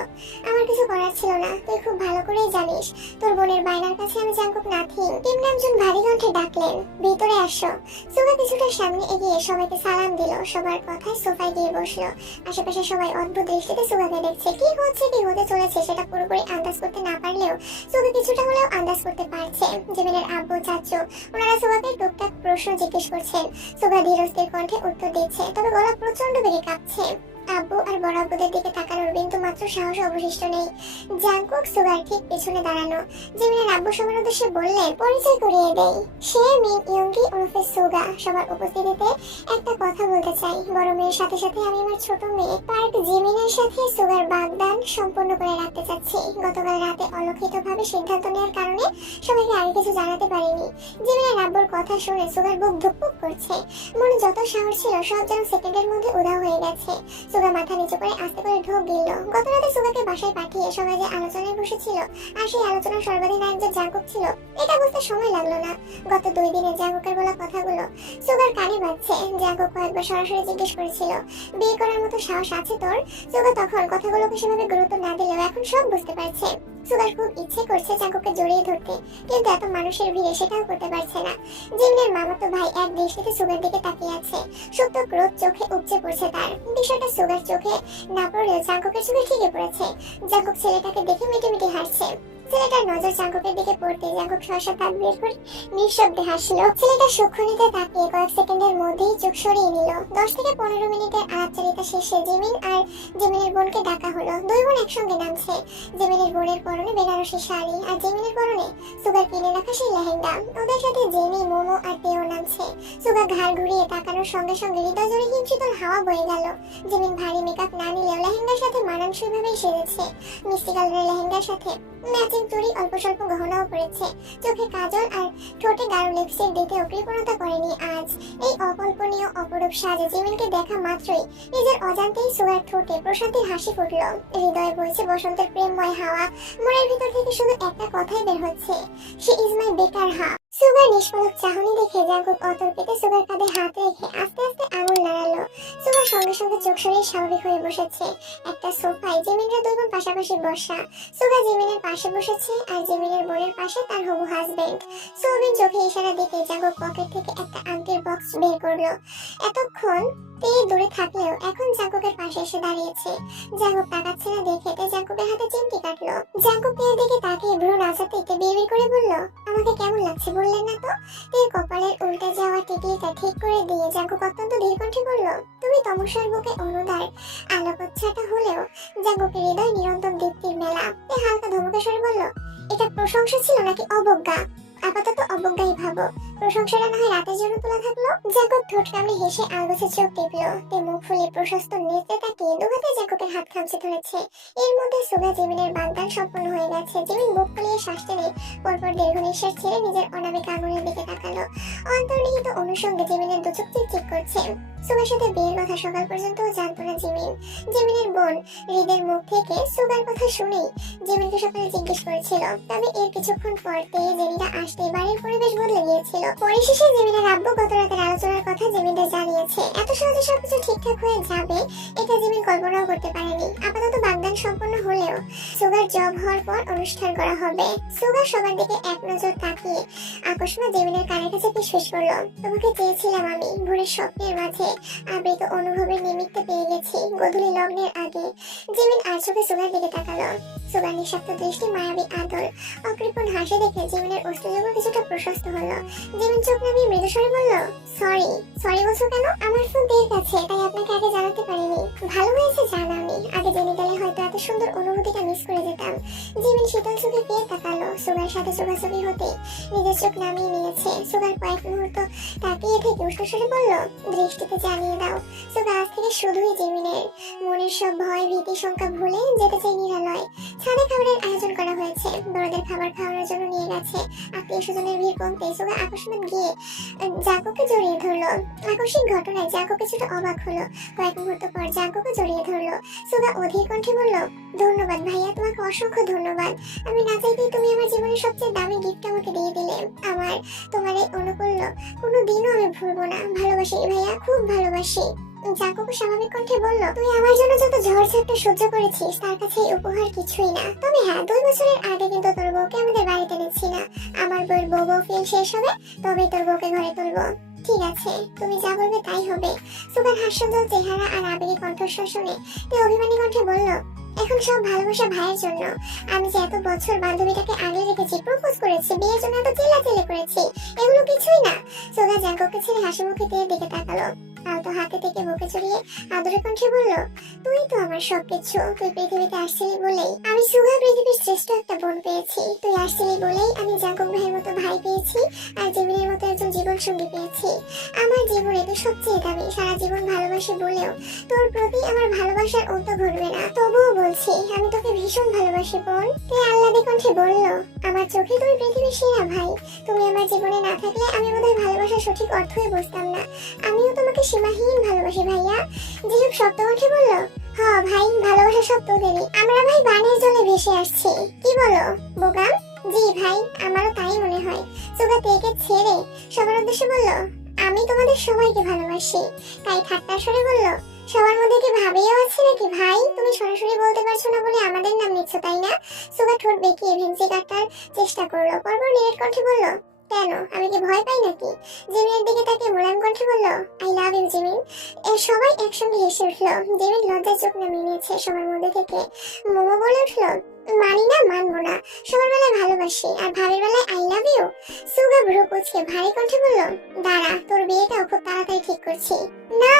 আমার কিছু করার ছিল না, তুই খুব ভালো করেই জানিস তোর বোনের বায়নার কাছে আমি জাঙ্কুক নাথিং। টিম নামজন ভারী কণ্ঠে ডাকলেন, ভিতরে আসো। সুগা কিছুটা সামনে এগিয়ে সবাইকে সালাম দিল, সবার কথায় সোফায় গিয়ে বসলো। আশেপাশে সবাই অদ্ভুত দৃষ্টিতে সুগাকে দেখছে। কি হচ্ছে কি হতে চলেছে সেটা পুরোপুরি আন্দাজ করতে না পারলেও সুগা কিছুটা হলেও আন্দাজ করতে পারছে। জিমিনের আব্বু চাচু ওনারা সুগাকে টুকটাক প্রশ্ন জিজ্ঞেস করছেন। সুগা ধীরস্থির কণ্ঠে উত্তর দিচ্ছে, তবে গলা প্রচন্ড বেগে কাঁপছে। আব্বু আর বড় আব্বুদের দিকে তাকানোর বিন্দু মাত্র সাহস অবশিষ্ট নেই। জাঙ্কুক সুগার ঠিক পেছনে দাঁড়ানো। জিমিনের আব্বু সবার উদ্দেশ্যে বললেন, পরিচয় করিয়ে দেই, সে মিন ইয়ংগি ওরফে সুগা। সবার উপস্থিতিতে একটা কথা বলতে চাই, বড় মেয়ের সাথে সাথে আমি আমার ছোট মেয়ে পার্ক জিমিনের সাথে সুগার বাগদান সম্পন্ন করে রাখতে চাচ্ছি। গতকাল রাতে অলক্ষিতভাবে সিদ্ধান্ত নেওয়ার কারণে সবাইকে আগে কিছু জানাতে পারিনি। জিমিনের আব্বুর কথা শুনে সুগার বুক ধুকপুক করছে। মনে যত সাহস ছিল সব যেন সেকেন্ডের মধ্যে উধাও হয়ে গেছে। সুগা মাথা নিচু করে আস্তে করে ঢোক গিলল। গত রাতে সুগাকে বাসায় পাঠিয়ে সবাই যে আলোচনায় বসেছিল আর সেই আলোচনার সর্বাধিনায়ক যে জাঙ্কুক ছিল এটা বুঝতে সময় লাগলো না। গত 2 দিনে জাঙ্কুকের বলা কথাগুলো সুগার কানে বাজছে। জাঙ্কুক কয়েকবার সরাসরি জিজ্ঞেস করেছিল, বিয়ে করার মতো সাহস আছে তোর? সুগা তখন কথাগুলোকে সেভাবে গুরুত্ব না দিলেও এখন সব বুঝতে পারছে। সুগার খুব ইচ্ছে করছে জাঙ্কুককে জড়িয়ে ধরতে, কিন্তু এত মানুষের ভিড়ে সেটাও করতে পারছে না। জিমিনের মামাতো ভাই এক দৃষ্টিতে সুগার দিকে তাকিয়ে আছে। সুপ্ত ক্রোধ চোখে উপচে পড়ছে তার। বিষয়টা সুগার চোখে না পড়লেও জাঙ্কুকের চোখে ঠিকই পড়েছে। জাঙ্কুক ছেলেটাকে দেখে মিটিমিটি হাসছে। ছেলেটার নজর জাঙ্কুকের দিকে পড়তে জাঙ্কুক সহসা দাঁত বের করে নিঃশব্দে হাসলো। ছেলেটা সূক্ষ্মনিতে তাকিয়ে কয়েক সেকেন্ডের মধ্যেই চোখ সরিয়ে নিল। 10 থেকে 15 মিনিটের আলাপচারিতা শেষে জিমিন আর জিমিনের বোনকে ডাকা হলো। দুই বোন একসঙ্গে নামছে। জিমিনের বোনের পরনে বেনারসি শাড়ি আর জিমিনের পরনে সুগার কিনে রাখা সেই লেহেঙ্গা। ওদের সাথে জেনি, মোমো আর তেও নামছে। সুগার ঘাড় ঘুরিয়ে তাকানোর সঙ্গে সঙ্গে হৃদয় জুড়ে হিমশীতল হাওয়া বয়ে গেল। জিমিন ভারী মেকআপ না নিলেও লেহেঙ্গার সাথে মানানসইভাবেই সেজেছে। মিষ্টি কালারের লেহেঙ্গার সাথে ম্যাচিং চুড়ি, অল্প স্বল্প গহনাও পরেছে। চোখে কাজল আর ঠোঁটে গাঢ় লিপস্টিক দিতেও কৃপণতা করেনি আজ। এই অকল্পনীয় অপরূপ সাজে জিমিনকে দেখা মাত্রই নিজের অজান্তেই সুগার ঠোঁটে প্রশান্তির হাসি ফুটল। হৃদয়ে বইছে বসন্তের প্রেমময় হাওয়া। মনের ভিতর থেকে শুধু একটা কথাই বের হচ্ছে, she is my better half. Suga নিষ্পলক চাহনি দেখে জাঙ্কুক অতর্কিতে সুগার কাঁধে হাত রেখে আস্তে আস্তে আঙুল নাড়ালো। সুগার সঙ্গে সঙ্গে চোখ সরিয়ে স্বাভাবিক হয়ে বসেছে। একটা সোফায় জিমিনরা দুই বোন পাশাপাশি বসা। সুগা জিমিনের পাশে বসেছে আর জিমিনের বোনের পাশে তার হবু হাজবেন্ড। সুবিন চোখে ইশারা দিতে জাঙ্কুক পকেট থেকে একটা আংটির বক্স বের করলো। এতক্ষণ তে দূরে থাকলেও এখন জাঙ্কুকের পাশে এসে দাঁড়িয়েছে। জাঙ্কুক তাকাচ্ছে না দেখে তে জাঙ্কুকের হাতে চিমটি কাটলো। জাঙ্কুক তের দিকে তাকিয়ে ভ্রু নাচাতে তে বিড়বিড় করে বলল, আমাকে কেমন লাগছে বললেন না তো? তের কপালের উল্টে যাওয়া টিকলিটা ঠিক করে দিয়ে জাঙ্কুক অত্যন্ত ধীর কণ্ঠে বলল, তুমি তমসার বুকে অনুদার আলোকচ্ছটা হলেও জাঙ্কুকের হৃদয় নিরন্তর দীপ্তির মেলা। তে হালকা ধমকে সরে বলল, এটা প্রশংসা ছিল নাকি অবজ্ঞা? আপাতত অবজ্ঞাই ভাবো, প্রশংসাটা না হয় রাতের জন্য তোলা থাকলো। জাঙ্কুক ঠোঁট কামড়ে হেসে আলগোছে চোখ টিপলো। তে মুখ ফুলিয়ে প্রশস্ত নেত্রে তাকিয়ে দুহাতে জাঙ্কুকের হাত খামচে ধরেছে। এর মধ্যে সুগা জিমিনের বাগদান সম্পন্ন হয়ে গেছে। জিমিন বুক ফুলিয়ে শ্বাস টেনে পরপর দীর্ঘ নিঃশ্বাস ছেড়ে নিজের অনামিক আঙুলের দিকে তাকালো। অন্তর্নিহিত অনুষঙ্গে জিমিনের দুচোখ চিকচিক করছে। সুগার সাথে বিয়ের কথা সকাল পর্যন্ত জানতো না জিমিন। জিমিনের বোন হৃদের মুখ থেকে সুগার কথা শুনেই জিমিনকে সকালে জিজ্ঞেস করেছিল। তবে এর কিছুক্ষণ পর তে জেনিরা আসতে বাড়ির পরিবেশ বদলে গিয়েছিল। পরিশেষে জিমিনের আব্বু গত রাতের আলোচনার কথা জিমিনদের জানিয়েছে। এত সহজে সবকিছু ঠিকঠাক হয়ে যাবে এটা জিমিন কল্পনাও করতে পারেনি। আপাতত বাগদান সম্পন্ন হলেও সুগার জব হওয়ার পর অনুষ্ঠান করা হবে। সুগার সবার দিকে এক নজর তাকিয়ে আকস্মাৎ জিমিনের কানের কাছে ফিসফিস করলো, তোমাকে চেয়েছিলাম আমি ভোরের স্বপ্নের মাঝে, আবৃত অনুভবের নিমিত্তে পেয়ে গেছি গোধূলি লগ্নের আগে। জিমিন আর চোখে সুগার দিকে তাকালো। সুগার নিঃশব্দ দৃষ্টি, মায়াবী আদর, অকৃপণ হাসি দেখে জিমিনের অষ্টযোগ্য কিছুটা প্রশস্ত হলো। জিমিন চোখ নামিয়ে মৃদু স্বরে বলল, সরি বলছো কেন? আমার ফোন দের কাছে, তাই আপনাকে আগে জানাতে পারিনি। ভালো হয়েছে জানাওনি, আগে জেনে গেলে হয়তো এত সুন্দর অনুভূতিটা মিস করে যেতাম। জিমিন শীতল চোখে ফের তাকালো। সুগার সাথে যোগাযোগী হতে নিজের চোখ নামিয়ে নিয়েছে। সুগার কয়েক মুহূর্ত তাকিয়ে থেকে উষ্ণ স্বরে বলল, দৃষ্টিতে জানিয়ে দাও। সুগা আজ থেকে শুধুই জিমিনের। মনের সব ভয় ভীতি শঙ্কা ভুলে যেতে চাই নিরালয়। ছাদে খাবারের আয়োজন করা হয়েছে, বড়দের খাবার খাওয়ানোর জন্য নিয়ে গেছে। আত্মীয় স্বজনের ভিড় কমতে সুগা আকস্মিক গিয়ে জাঙ্কুকে জড়িয়ে ধরলো। আকস্মিক ঘটনায় জাঙ্কু কিছুটা অবাক হলো। কয়েক মুহূর্ত পর জাঙ্কুকে জড়িয়ে ধরলো। সুগা অধীর কণ্ঠে বলল, ধন্যবাদ ভাইয়া, তোমাকে অসংখ্য ধন্যবাদ। আমি না চাইতেই তুমি আমার জীবনের সবচেয়ে দামি গিফট আমাকে দিয়ে দিলে। তোমার এই অনুকূল্য কোনো দিনও আমি ভুলবো না। ভালোবাসি ভাইয়া, খুব ভালোবাসি। জাঙ্কুকে স্বাভাবিক কণ্ঠে বলল, তুই আমার জন্য যত ঝড় ঝাপটা সহ্য করেছিস তার কাছে এই উপহার কিছুই না। তবে হ্যাঁ, 2 বছরের আগে কিন্তু তোর বউকে আমাদের বাড়িতে এনেছি না। আমার বউয়ের বউ ফিল শেষ হবে, তবে তোর বউকে ঘরে তুলবো। ঠিক আছে, তুমি যা বলবে তাই হবে। সুগার হাস্যজ্জ্বল চেহারা আর আবেগী কণ্ঠস্বর শুনে তুই অভিমানী কণ্ঠে বলল, এখন সব ভালোবাসা ভাইয়ের জন্য। আমি যে এত বছর বান্ধবীটাকে আগলে রেখেছি, প্রপোজ করেছি, বিয়ের জন্য এত চিল্লাচিল্লি করেছি, এগুলো কিছুই না। সুগা জাঙ্কুকে ছেড়ে হাসি মুখে তের দিকে তাকালো। আলতো হাতে থেকে বুকে চড়িয়ে আদরে কণ্ঠে বলল, তুই তো আমার সবকিছু। তুই পৃথিবীতে আসছিলি বলেই আমি সুগা পৃথিবীর শ্রেষ্ঠ একটা বোন পেয়েছি। তুই আসছিলি বলেই আমি জাঙ্কুক ভাইয়ের মতো ভাই পেয়েছি, আর জিমিনের মতো একজন জীবন সঙ্গী পেয়েছি। আমার জীবনে তুই সবচেয়ে দামি। সারা জীবন ভালোবাসি বলেও তোর প্রতি আমার ভালোবাসার অন্ত ঘটবে না। তবুও বলছি, আমি তোকে ভীষণ ভালোবাসি বোন। তুই আহ্লাদে কণ্ঠে বলল, আমার চোখে তুমি পৃথিবীর সেরা ভাই। তুমি আমার জীবনে না থাকলে আমি বোধহয় ভালোবাসার সঠিক অর্থই বুঝতাম না। আমিও তোমাকে সীমাহীন ভালোবাসি ভাইয়া। জিহুক শব্দ কণ্ঠে বলল, হ ভাই, ভালোবাসা সব তোদেরই। আমরা ভাই বানের জলে ভেসে আসছি। কি বলো বোগাম? জি ভাই, আমারও তাই মনে হয়। সুগা তেকে ছেড়ে সবার উদ্দেশ্যে বলল, আমি তোমাদের সবাইকে ভালোবাসি। তাই ঠাট্টার স্বরে বলল, সবার মধ্যে কি ভাবিও আছে নাকি ভাই? তুমি সরাসরি বলতে পারছো না বলে আমাদের নাম নিচ্ছ, তাই না? সুগা ঠোঁট বেঁকিয়ে ভেঙচি কাটার চেষ্টা করলো। পরপর নিরেট কণ্ঠে বলল, কেন, আমি কি ভয় পাই নাকি? জিমিনের দিকে তাকিয়ে মোলায়েম কণ্ঠে বলল, আই লাভ ইউ জিমিন। সবাই একসঙ্গে হেসে উঠলো। জিমিন লজ্জায় চোখ নামিয়ে নিয়েছে সবার মধ্যে থেকে। মোমো বলে উঠলো, মানি না, মানবো না। সবার বেলায় ভালোবাসি আর ভাবির বেলায় আই লাভ ইউ। সুগা ভ্রু কুচকে ভারী কণ্ঠে বলল, দাঁড়া, তোর বিয়েটাও খুব তাড়াতাড়ি ঠিক করছি। না।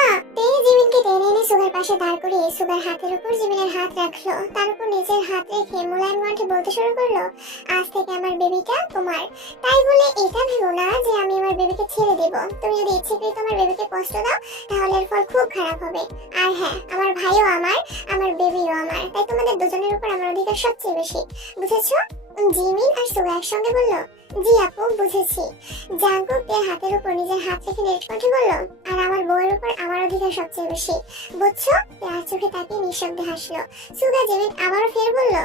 জিমিনকে টেনে এনে সুগার পাশে দাঁড় করিয়ে সুগার হাতের উপর জিমিনের হাত রাখলো। তার উপর নিজের হাত রেখে মোলায়েম কণ্ঠে বলতে শুরু করলো, আজ থেকে আমার বেবিটা তোমার। তাই বলে এটা ভেবো না যে আমি আমার বেবিকে ছেড়ে দেব। তুমি যদি ইচ্ছেকৃত আমার বেবিকে কষ্ট দাও তাহলে এর ফল খুব খারাপ হবে। আর হ্যাঁ, আমার ভাইও আমার বেবিও আমার। তাই তোমাদের দুজনের উপর আমার অধিকার সবচেয়ে বেশি, বুঝেছো? জিমিন আর সুগা একসঙ্গে বলল, জি আপু, বুঝেছি। জাঙ্কুক এর হাতের উপর নিজের হাত রেখে নিরেট কণ্ঠে বলল, আর আমার বউয়ের উপর আমার অধিকার সবচেয়ে বেশি, বুঝছো? আর চোখে তাকিয়ে নিঃশব্দে হাসলো। সুগা জিমিন আবারও ফের বলল,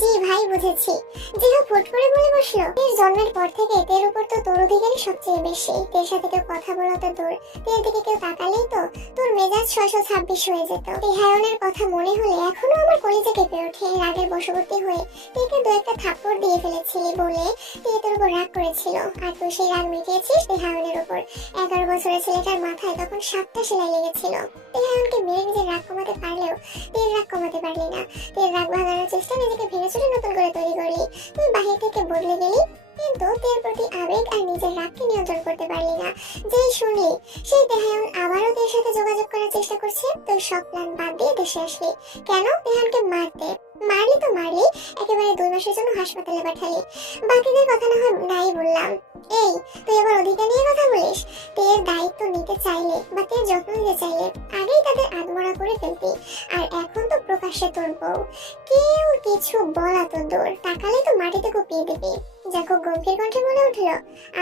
জি ভাই, বুঝেছি। জিহু ফুট করে বলে বসলো, এর জন্মের পর থেকে তের উপর তো তোর অধিকারই সবচেয়ে বেশি। তের সাথে কেউ কথা বলা তো দূর, তের দিকে কেউ তাকালেই তো তোর মেজাজ 626 হয়ে যেত। তেহায়নের কথা মনে হলে এখনো আমার কলিজা কেঁপে ওঠে। রাগের বশবর্তী হয়ে তেকে 2-1টা থাপ্পড় দিয়ে ফেলেছিলি বলে তে তোর উপর রাগ করেছিল, আর তুই সেই রাগ মিটিয়েছিস তেহায়নের উপর। 11 বছরের ছেলেটার মাথায় তখন 7টা সেলাই লেগেছিল। তেহায়নকে মেরে নিজের রাগ কমাতে পারলেও তের রাগ কমাতে পারলি না। তের রাগ ভাঙানোর চেষ্টা নিজেকে ভেঙে চুরে নতুন করে তৈরি করলি। তুই বাহির থেকে বদলে গেলি, কিন্তু তের প্রতি আবেগ আর নিজের রাগকে নিয়ন্ত্রণ করতে পারলি না। যেই শুনলি সেই তেহায়ন আবারও তের সাথে যোগাযোগ করার চেষ্টা করছে, তুই সব প্ল্যান বাদ দিয়ে দেশে আসলি। কেন? তেহায়নকে মারতে। মারলি তো মারলি, একেবারে 2 মাসের জন্য হাসপাতালে পাঠালি। বাকিদের কথা না হয় নাই বললাম। এই, তুই আবার অধিকার নিয়ে কথা বলিস? তের দায়িত্ব নিতে চাইলে বা তের যত্ন নিতে চাইলে আগেই তাদের আদমরা করে ফেলতি। আর এখন তো প্রকাশ্যে তোর বউ, কেউ কিছু বলা তো দূর, তাকালে তো মাটিতে কুপিয়ে দিবি। জাঙ্কুক গম্ভীর কণ্ঠে বলে উঠল,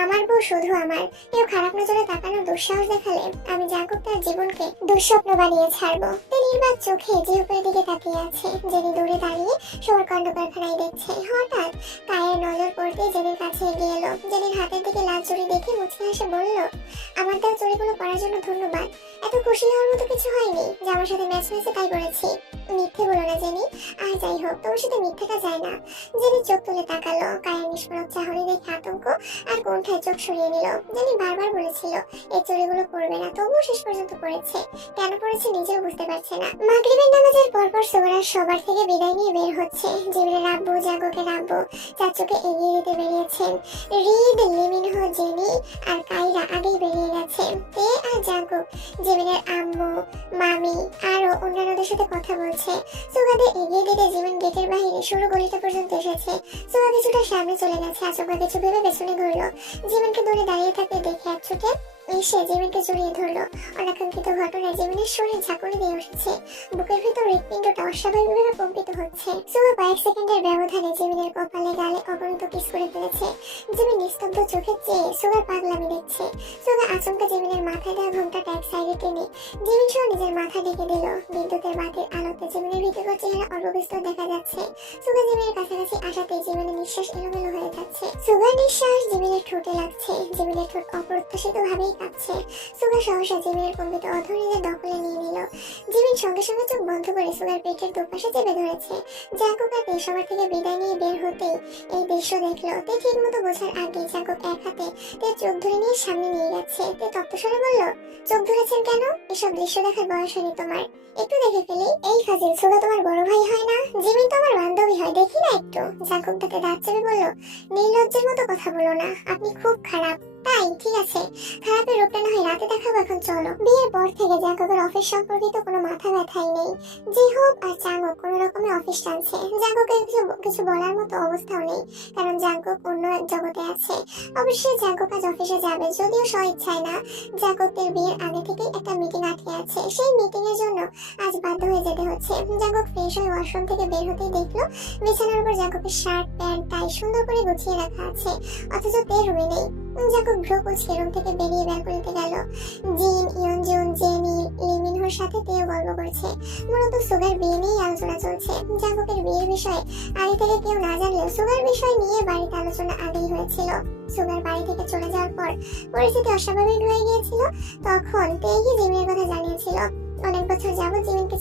আমার বউ শুধু আমার। কেউ খারাপ নজরে তাকানোর দুঃসাহস দেখালে আমি জাঙ্কুক তার জীবনকে দুঃস্বপ্ন বানিয়ে ছাড়বো। নির্বাক চোখে জিহুকের দিকে তাকিয়ে আছে। জেনি দূরে দাঁড়িয়ে সবার কাণ্ড কারখানায় দেখছে। হঠাৎ কায়ের নজর পড়তে জেনির কাছে এগিয়ে এলো। জেনির হাতের দিকে লাল চুড়ি দেখে মুচকি হেসে বলল, আমার দেওয়া চুড়িগুলো পরার জন্য ধন্যবাদ। এত খুশি হওয়ার মতো কিছু হয়নি, যে আমার সাথে ম্যাচ হয়েছে তাই করেছি। মিথ্যে বলো না জেনি। আর যাই হোক, তোমার সাথে মিথ্যেটা যায় না। জেনি চোখ তুলে তাকালো। কায়ের নিষ্পন্ন ভয়ানক চাহনি দেখে আতঙ্ক আর কোণঠায় চোখ সরিয়ে নিল। জানি বারবার বলেছিল এই চুরিগুলো করবে না, তবুও শেষ পর্যন্ত করেছে। কেন করেছে নিজেও বুঝতে পারছে না। মাগরিবের নামাজের পরপর সুগার সবার থেকে বিদায় নিয়ে বের হচ্ছে। জিমিনের আব্বু, জাঙ্কুকের আব্বু চাচুকে এগিয়ে দিতে বেরিয়েছেন। রিদ, লিমিনহো, জেনি আর কাইরা আগেই বেরিয়ে গেছে। তে আর জাঙ্কুক জিমিনের আম্মু, মামি আরো অন্যান্যদের সাথে কথা বলছে। সুগাদের এগিয়ে দিতে জিমিন গেটের বাইরে সরু গলিটা পর্যন্ত এসেছে। সুগা কিছুটা সামনে চলে গেছে, আচমকা কিছু ভেবে পেছনে ঘুরলো। জিমিনকে দূরে দাঁড়িয়ে থাকতে দেখে এক ছুটে এসে জিমিনকে জড়িয়ে ধরলো। অনাকাঙ্ক্ষিত ঘটনায় জিমিনের শরীর ঝাঁকুনি দিয়ে উঠেছে। বুকের ভিতর হৃৎপিণ্ডটা অস্বাভাবিকভাবে কম্পিত হচ্ছে। সুগা কয়েক সেকেন্ডের ব্যবধানে জিমিনের কপালে গালে অগণিত কিস করে ফেলেছে। জিমিন নিস্তব্ধ চোখে চেয়ে সুগার পাগলামি দেখছে। সুগা আচমকা জিমিনের মাথায় দেওয়া ঘোমটাটা এক সাইডে টেনে জিমিন সহ নিজের মাথা ঢেকে দিল। বিদ্যুতের বাতির আলোতে জিমিনের ভীতিকর চেহারা অল্প বিস্তর দেখা যাচ্ছে। সুগা জিমিনের কাছাকাছি আসাতেই জিমিনের নিঃশ্বাস এলোমেলো হয়ে যাচ্ছে। সুগার নিঃশ্বাস জিমিনের ঠোঁটে লাগছে। জিমিনের ঠোঁট অপ্রত্যাশিত ভাবেই কাঁপছে। সুগা সহসা জিমিনের কম্পিত অধর নিজের দখলে নিয়ে নিল। জিমিন সঙ্গে সঙ্গে চোখ বন্ধ করে সুগার পেটের দুপাশে চেপে ধরেছে। জাঙ্কুক আর তে সবার থেকে বিদায় নিয়ে বের হতেই এই দৃশ্য দেখলো। তে ঠিক মতো বোঝার আগে জাঙ্কুক এক হাতে তে চোখ ধরে নিয়ে সামনে নিয়ে যাচ্ছে। তে তপ্তস্বরে বলল, চোখ ধরেছেন কেন? এসব দৃশ্য দেখার বয়স হয়নি তোমার, একটু দেখে ফেলি। এই ফাজিল, সুগা তোমার বড় ভাই হয় না? জিমিন তো আমার বান্ধবী হয়, দেখি না একটু? জাঙ্কুক তাকে দাঁত চেপে বলল, নির্লজ্জের মতো কথা বলো না, আপনি খুব খারাপ। তাই ঠিক আছে, খারাপের রূপটা না হয় রাতে দেখাবো, এখন চলো। বিয়ের পর থেকে জাঙ্কুকের অফিস সম্পর্কিত কোনো মাথা ব্যথাই নেই। জি হোক আর চাঙ্গুক কোনো রকমে অফিস টানছে। জাঙ্কুকের কিছু বলার মতো অবস্থাও নেই, কারণ জাঙ্কুক অন্য এক জগতে আছে। অবশ্যই জাঙ্কুক আজ অফিসে যাবে, যদিও স্ব ইচ্ছায় না। জাঙ্কুকের বিয়ের আগে থেকেই একটা মিটিং আটকে আছে, সেই মিটিং এর জন্য আজ বাধ্য হয়ে যেতে হচ্ছে। জাঙ্কুক ফ্রেশ হয়ে ওয়াশরুম থেকে বের হতেই দেখলো বিছানার উপর জাঙ্কুকের শার্ট, প্যান্ট, টাই সুন্দর করে গুছিয়ে রাখা আছে, অথচ তে রুমে নেই। জাঙ্কুক ভ্রু কুঁচকে রুম থেকে বেরিয়ে ব্যালকনিতে গেল। জিন, ইয়নজুন, জেনি, লিমিনহোর সাথে তেও গল্প করছে। মূলত সুগার বিয়ে নিয়েই আলোচনা চলছে। জাঙ্কুকের বিয়ের বিষয়ে আগে থেকে কেউ না জানলেও সুগার বিষয় নিয়ে বাড়িতে আলোচনা আগেই হয়েছিল। সুগার বাড়ি থেকে চলে যাওয়ার পর পরিস্থিতি অস্বাভাবিক হয়ে গিয়েছিল। তখন তেই জিমিনের কথা জানিয়েছিল। অনেক বছর যাবত জিমিনকে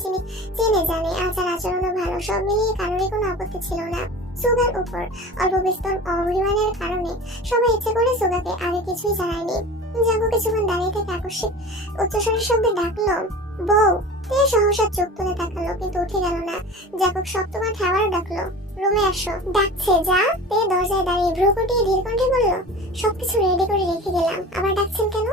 চেনে জানে, আচার আচরণও ভালো, সব মিলিয়ে কারোরই কোনো আপত্তি ছিল না। সুগার উপর অল্প বিস্তর অভিমানের কারণে সবাই ইচ্ছে করে সুগাকে আগে কিছুই জানায়নি। জাঙ্কু কিছুক্ষণ দাঁড়িয়ে থেকে আকস্মিক উচ্চস্বরের শব্দে ডাকলো, বউ। তে সহসা চোখ তুলে তাকালো, কিন্তু উঠে গেল না। জাঙ্কুক সপ্তমা আবারও ডাকলো, রুমে আসো। ডাকছে যা। তে দরজায় দাঁড়িয়ে ভ্রু কুটিয়ে ধীর কণ্ঠে বলল, সবকিছু রেডি করে রেখে গেলাম, আবার ডাকছেন কেন?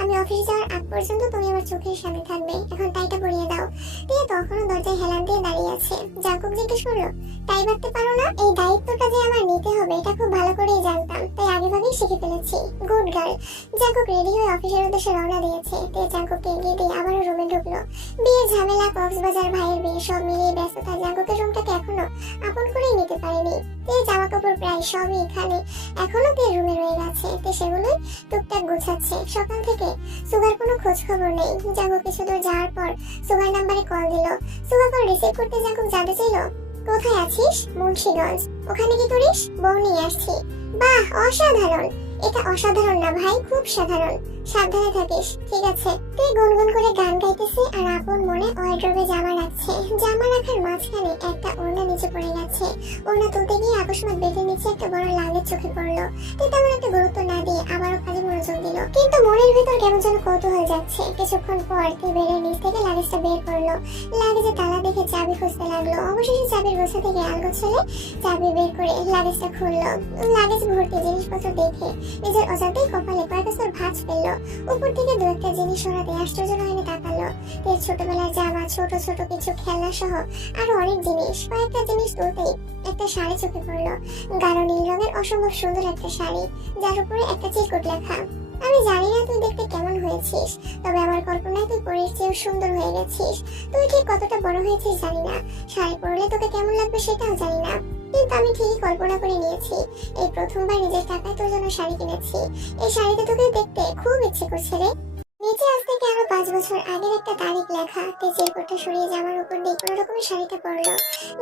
আমি অফিসে যাওয়ার আগ পর্যন্ত তুমি আমার চোখের সামনে থাকবে, এখন টাইটা পরিয়ে দাও। তে তখনও দরজায় হেলান দিয়ে দাঁড়িয়ে আছে। জাঙ্কুক জিজ্ঞেস করলো, টাই বাঁধতে পারো না? এই দায়িত্বটা যে আমার নিতে হবে এটা খুব ভালো করেই জানতাম, তাই আগেভাগেই শিখে ফেলেছি। Good girl. জাঙ্কুক রেডি হয়ে অফিসের উদ্দেশ্যে রওনা দিয়েছে। তে জাঙ্কুককে এগিয়ে দিয়ে আবারও রুমে ঢুকলো। বিয়ের ঝামেলা, কক্সবাজার ভাইয়ের বিয়ে, সব মিলিয়ে ব্যস্ততা জাঙ্কুকের রুমটাকে এখনো আপন করেই নিতে পারেনি। তে জামা কাপড় প্রায় সবই এখানে এখনো তে রুমে রয়ে গেছে। তে সেগুলোই টুকটাক গোছাচ্ছে। সকাল থেকে সুগার কোনো খোঁজ খবর নেই। জাঙ্কুক কিছু দূর যাওয়ার পর সুগার নাম্বারে কল দিল। সুগা কল রিসিভ করতে জাঙ্কুক জানতে চাইল, কোথায় আছিস? মুন্সিগঞ্জ। ওখানে কি করিস? বউ নিয়ে আসছি। বাহ, অসাধারণ। এটা অসাধারণ না ভাই, খুব সাধারণ। সাবধানে থাকিস, ঠিক আছে? তে গুনগুন করে গান গাইতেছে আর আপন মনে ওয়ার্ড্রোবে জামা রাখছে। জামা রাখার মাঝখানে একটা ওড়না নিচে পড়ে গেছে। ওড়না তুলতে গিয়ে আকস্মাৎ বেডের নিচে একটা বড় লাগেজ চোখে পড়লো। তে তেমন একটা গুরুত্ব না দিয়ে আবারও কাজে মনোযোগ দিল, কিন্তু মনের ভিতর কেমন যেন কৌতূহল যাচ্ছে। কিছুক্ষণ পর তে বেডের নিচ থেকে লাগেজটা বের করলো। লাগেজে তালা দেখে চাবি খুঁজতে লাগলো। অবশেষে চাবির গোছা থেকে আলগোছালে চাবি বের করে লাগেজটা খুললো। লাগেজ ভর্তি জিনিসপত্র দেখে নিজের অজান্তেই কপালে কয়েক স্তর ভাঁজ ফেললো। উপর থেকে দু একটা জিনিস সরাতে আশ্চর্য নয়নে তাকালো। এর ছোটবেলার জামা, ছোট ছোট কিছু খেলনা সহ আরো অনেক জিনিস। কয়েকটা জিনিস তুলতেই একটা শাড়ি চোখে পড়লো। গাঢ় নীল রঙের অসম্ভব সুন্দর একটা শাড়ি, যার উপরে একটা চিরকুট লেখা। আমি জানি না তুই দেখতে কেমন হয়েছিস, তবে আমার কল্পনায় তুই পরীর চেয়েও সুন্দর হয়ে গেছিস। তুই ঠিক কতটা বড় হয়েছিস জানি না, শাড়ি পরলে তোকে কেমন লাগবে সেটাও জানি না, কিন্তু আমি ঠিকই কল্পনা করে নিয়েছি এই প্রথমবার নিজের টাকায় তোর জন্য শাড়ি কিনেছি। এই শাড়িতে তোকে দেখতে খুব ইচ্ছে করছে রে। নিচে আজ থেকে আরো 5 বছর আগের একটা তারিখ লেখা। চিরকুটটা সরিয়ে জামার উপর দিয়ে কোনো রকমের শাড়িটা পরলো।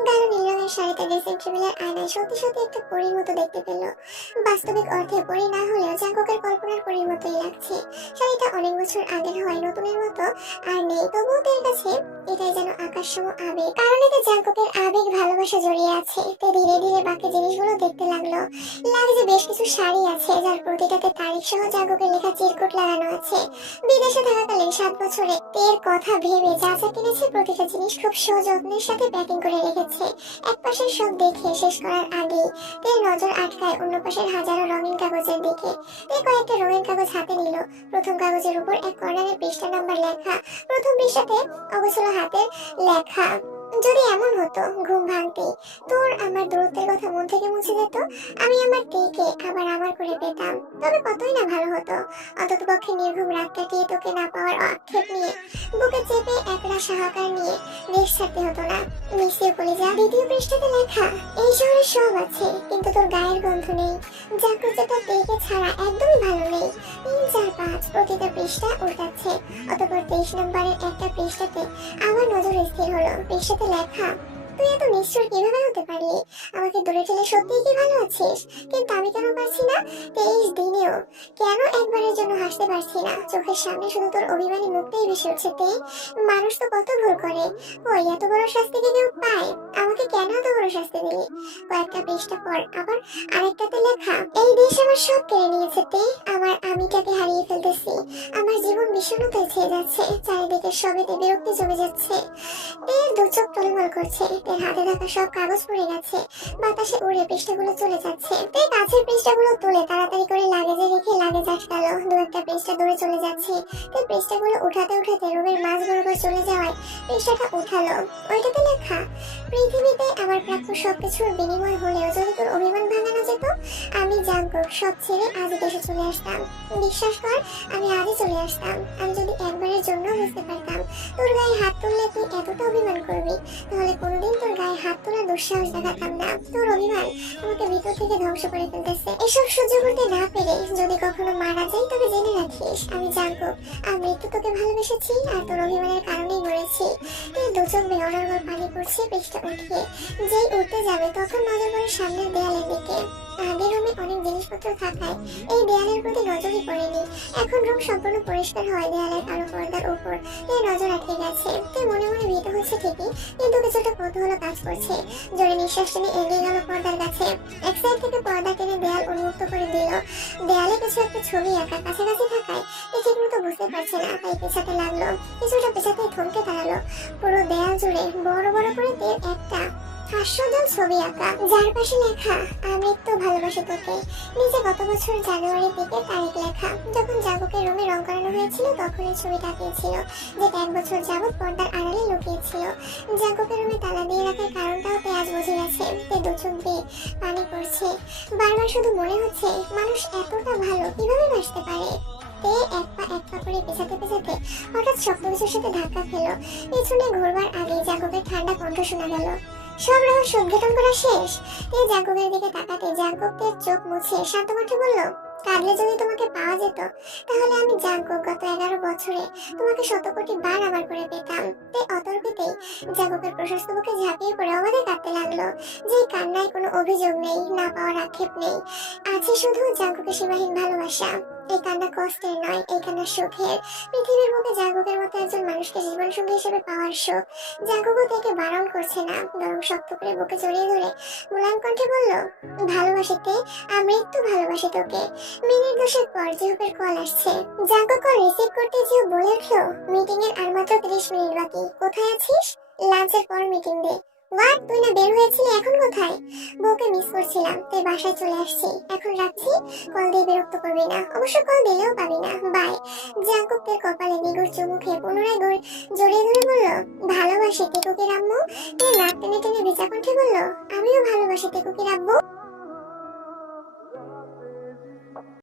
গাঢ় নীল রঙের শাড়িটা ড্রেসিং টেবিলের আয়নায় সত্যি সত্যি একটা পরীর মতো দেখতে পেল। বাস্তবিক অর্থে পরী না হলেও জাঙ্কুকের কল্পনার পরীর মতোই লাগছে। শাড়িটা অনেক বছর আগের হয়, নতুনের মতো আর নেই, তবুও তার কাছে এটাই যেন আকাশসম আবেগ। কারণ এতে জাঙ্কুকের আবেগ ভালোবাসা জড়িয়ে আছে। তে ধীরে ধীরে বাকি জিনিসগুলো দেখতে লাগলো। লাগছে বেশ কিছু শাড়ি আছে যার প্রতিটাতে তারিখ সহ জাঙ্কুকের লেখা চিরকুট লাগানো আছে। বিদেশে থাকাকালীন 7 বছরে তের কথা ভেবে যা যা কিনেছে প্রতিটা জিনিস খুব সযত্নের সাথে প্যাকিং করে রেখেছে। এক পাশের সব দেখে শেষ করার আগেই তের নজর আটকায় অন্য পাশের হাজারো রঙিন কাগজের দিকে। তে কয়েকটা রঙিন কাগজ হাতে নিল। প্রথম কাগজের উপর এক কর্নারে পৃষ্ঠা নাম্বার লেখা। প্রথম পৃষ্ঠাতে অগোছালো হাতের লেখা, যদি এমন হতো ঘুম ভাঙতে তোর আমার দূরত্বের কথা মন থেকে মুছে যেত, আমি আমার তেকে আবার আমার করে পেতাম, তবে কতই না ভালো হতো। অন্তত পক্ষে নির্ঘুম রাত কাটিয়ে তোকে না পাওয়ার আক্ষেপ নিয়ে বুকে চেপে একলা সাহাকার নিয়ে দেশ ছাড়তে হতো না। মিশিয়ে কলিজা। দ্বিতীয় পৃষ্ঠাতে লেখা, এই শহরে সব আছে কিন্তু তোর গায়ের গন্ধ নেই। জাঙ্কু যেটা তেকে ছাড়া একদমই ভালো নেই। 3, 4, 5 প্রতিটা পৃষ্ঠা উল্টাচ্ছে। অতঃপর 23 নম্বরের একটা পৃষ্ঠাতে আমার নজর স্থির হলো। পৃষ্ঠাতে লেখা, তুই এত নিশ্চয় কিভাবে হতে পারলি? আমাকে দূরে ঠেলে সত্যিই কি ভালো আছিস? কিন্তু আমি কেন পারছি না? 23 দিনেও কেন একবারের জন্য হাসতে পারছি না? চোখের সামনে শুধু তোর অভিমানী মুখটাই ভেসে উঠছে। তে মানুষ তো কত ভুল করে, ওই এত বড় শাস্তি কি কেউ পায়? আমাকে কেন এত বড় শাস্তি দিলি? কয়েকটা পৃষ্ঠা পর আবার আরেকটাতে লেখা, এই দেশ আমার সব কেড়ে নিয়েছে। তে আমার আমিটাকে হারিয়ে ফেলতেছি। আমার জীবন বিষণ্ণতায় ছেয়ে যাচ্ছে। চারিদিকে সবেতে বিরক্তি জমে যাচ্ছে। তের দু চোখ টলমল করছে। তের হাতে থাকা সব কাগজ পড়ে গেছে। বাতাসে উড়ে পৃষ্ঠাগুলো চলে যাচ্ছে। তে কাছের পৃষ্ঠাগুলো তুলে তাড়াতাড়ি করে লাগেজে রেখে লাগেজ আটকালো। দু একটা পৃষ্ঠা দূরে চলে যাচ্ছে। তে পৃষ্ঠাগুলো উঠাতে উঠাতে রুমের মাঝ বরাবর চলে যাওয়ায় পৃষ্ঠাটা উঠালো। ওইটাতে লেখা, পৃথিবীতে আমার প্রাপ্য সবকিছুর বিনিময় হলেও যদি তোর অভিমান ভাঙানো যেত, আমি জাঙ্কুক সব ছেড়ে আজই দেশে চলে আসতাম। বিশ্বাস কর, আমি আজই চলে আসতাম। আমি যদি একবারের জন্য বুঝতে পারতাম তোর গায়ে হাত তুললে তুই এতটা অভিমান করবি, তাহলে কোনোদিন তোর গায়ে হাত তোলার দুঃসাহস দেখাতাম না। তোর অভিমান আমাকে ভিতর থেকে ধ্বংস করে ফেলতেছে। এসব সহ্য করতে না পেরে যদি কখনো মারা যাই তবে জেনে রাখিস আমি জাঙ্কুক মৃত্যু তোকে ভালোবেসেছি আর তোর অভিমানের কারণেই মরেছি। এই দু চোখ বেয়ে অনর্গল পানি পড়ছে পৃষ্ঠা উঠিয়ে। যেই উঠতে যাবে তখন নজর পড়ে সামনের দেয়ালের দিকে। আগের রুমে অনেক জিনিসপত্র থাকায় এই দেয়ালের প্রতি নজরই পড়েনি। এখন রুম সম্পূর্ণ পরিষ্কার হয়। দেয়ালের কালো পর্দার উপর এই নজর আটকে গেছে। তে মনে মনে ভীত হচ্ছে ঠিকই, কিন্তু কিছুটা কৌতূহল কাজ করছে। জোরে নিঃশ্বাস টেনে এগিয়ে গেল পর্দার কাছে। এক সাইড থেকে পর্দা টেনে দেয়াল উন্মুক্ত করে দিল। দেয়ালে কিছু একটা ছবি আঁকা কাছাকাছি থাকায় ঠিক মতো বুঝতে পারছে না, তাই পেছাতে লাগলো। কিছুটা পেছাতে থমকে দাঁড়ালো। পুরো দেয়াল জুড়ে বড় বড় করে তের একটা হাস্যজল ছবি আঁকা, যার পাশে লেখা, আমৃত্যু ভালোবাসি তোকে। নিচে গত বছর জানুয়ারির দিকে তারিখ লেখা। যখন জাঙ্কুকের রুমে রং করানো হয়েছিল তখন এই ছবিটা আঁকিয়েছিল, যেটা 1 বছর যাবৎ পর্দার আড়ালে লুকিয়েছিল। জাঙ্কুকের রুমে তালা দিয়ে রাখার কারণটাও তে আজ বুঝে গেছে। তে দু চোখ বেয়ে পানি পড়ছে। বারবার শুধু মনে হচ্ছে মানুষ এতটা ভালো কিভাবে বাসতে পারে। তে এক পা করে পেছাতে পেছাতে হঠাৎ শক্ত কিছুর সাথে ধাক্কা খেলো। পেছনে ঘুরবার আগেই জাঙ্কুকের ঠান্ডা কণ্ঠ শোনা গেল, সব রহস্য উদ্ঘাটন করা শেষ। তে জাঙ্কুকের দিকে তাকাতে জাঙ্কুকের চোখ মুছে শান্ত কণ্ঠে বলল, কাঁদলে যদি তোমাকে পাওয়া যেত তাহলে আমি জাঙ্কুক গত 11 বছরে তোমাকে 100 কোটি বার আমার করে পেতাম। তে অতর্কিতেই জাঙ্কুকের প্রশস্ত বুকে ঝাঁপিয়ে পড়ে অবাধে কাঁদতে লাগলো। যেই কান্নায় কোনো অভিযোগ নেই, না পাওয়ার আক্ষেপ নেই, আছে শুধু জাঙ্কুকের সীমাহীন ভালোবাসা। এই কান্না কষ্টের নয়, এই কান্না সুখের। পৃথিবীর বুকে জাঙ্কুকের মতো একজন মানুষকে জীবন সঙ্গী হিসেবে পাওয়ার সুখ। জাঙ্কুকও থেকে বারণ করছে না, বরং শক্ত করে বুকে জড়িয়ে ধরে মুলায়ম কণ্ঠে বলল, ভালোবাসিতে আমৃত্যু ভালোবাসি তোকে। মিনিট 10 পর জিহুপের কল আসছে। জাঙ্কুক কল রিসিভ করতে জিহু বলে উঠলো, মিটিং এর আর মাত্র 30 মিনিট বাকি। কোথায় আছিস? লাঞ্চের পর মিটিং দে। হোয়াট, তুই না বের হয়েছিলি, এখন কোথায়? বউকে মিস করছিলাম, তাই বাসায় চলে আসছি। এখন রাখছি, কল দিয়ে বিরক্ত করবি না। অবশ্য কল দিলেও পাবি না, বাই। জাঙ্কুকের কপালে নিগুড় চুমু খেয়ে পুনরায় জড়িয়ে ধরে বলল, ভালোবাসি তে কুকির আম্মু। নাক টেনে টেনে ভেজা কণ্ঠে বলল, আমিও ভালোবাসি তে কুকির আব্বু।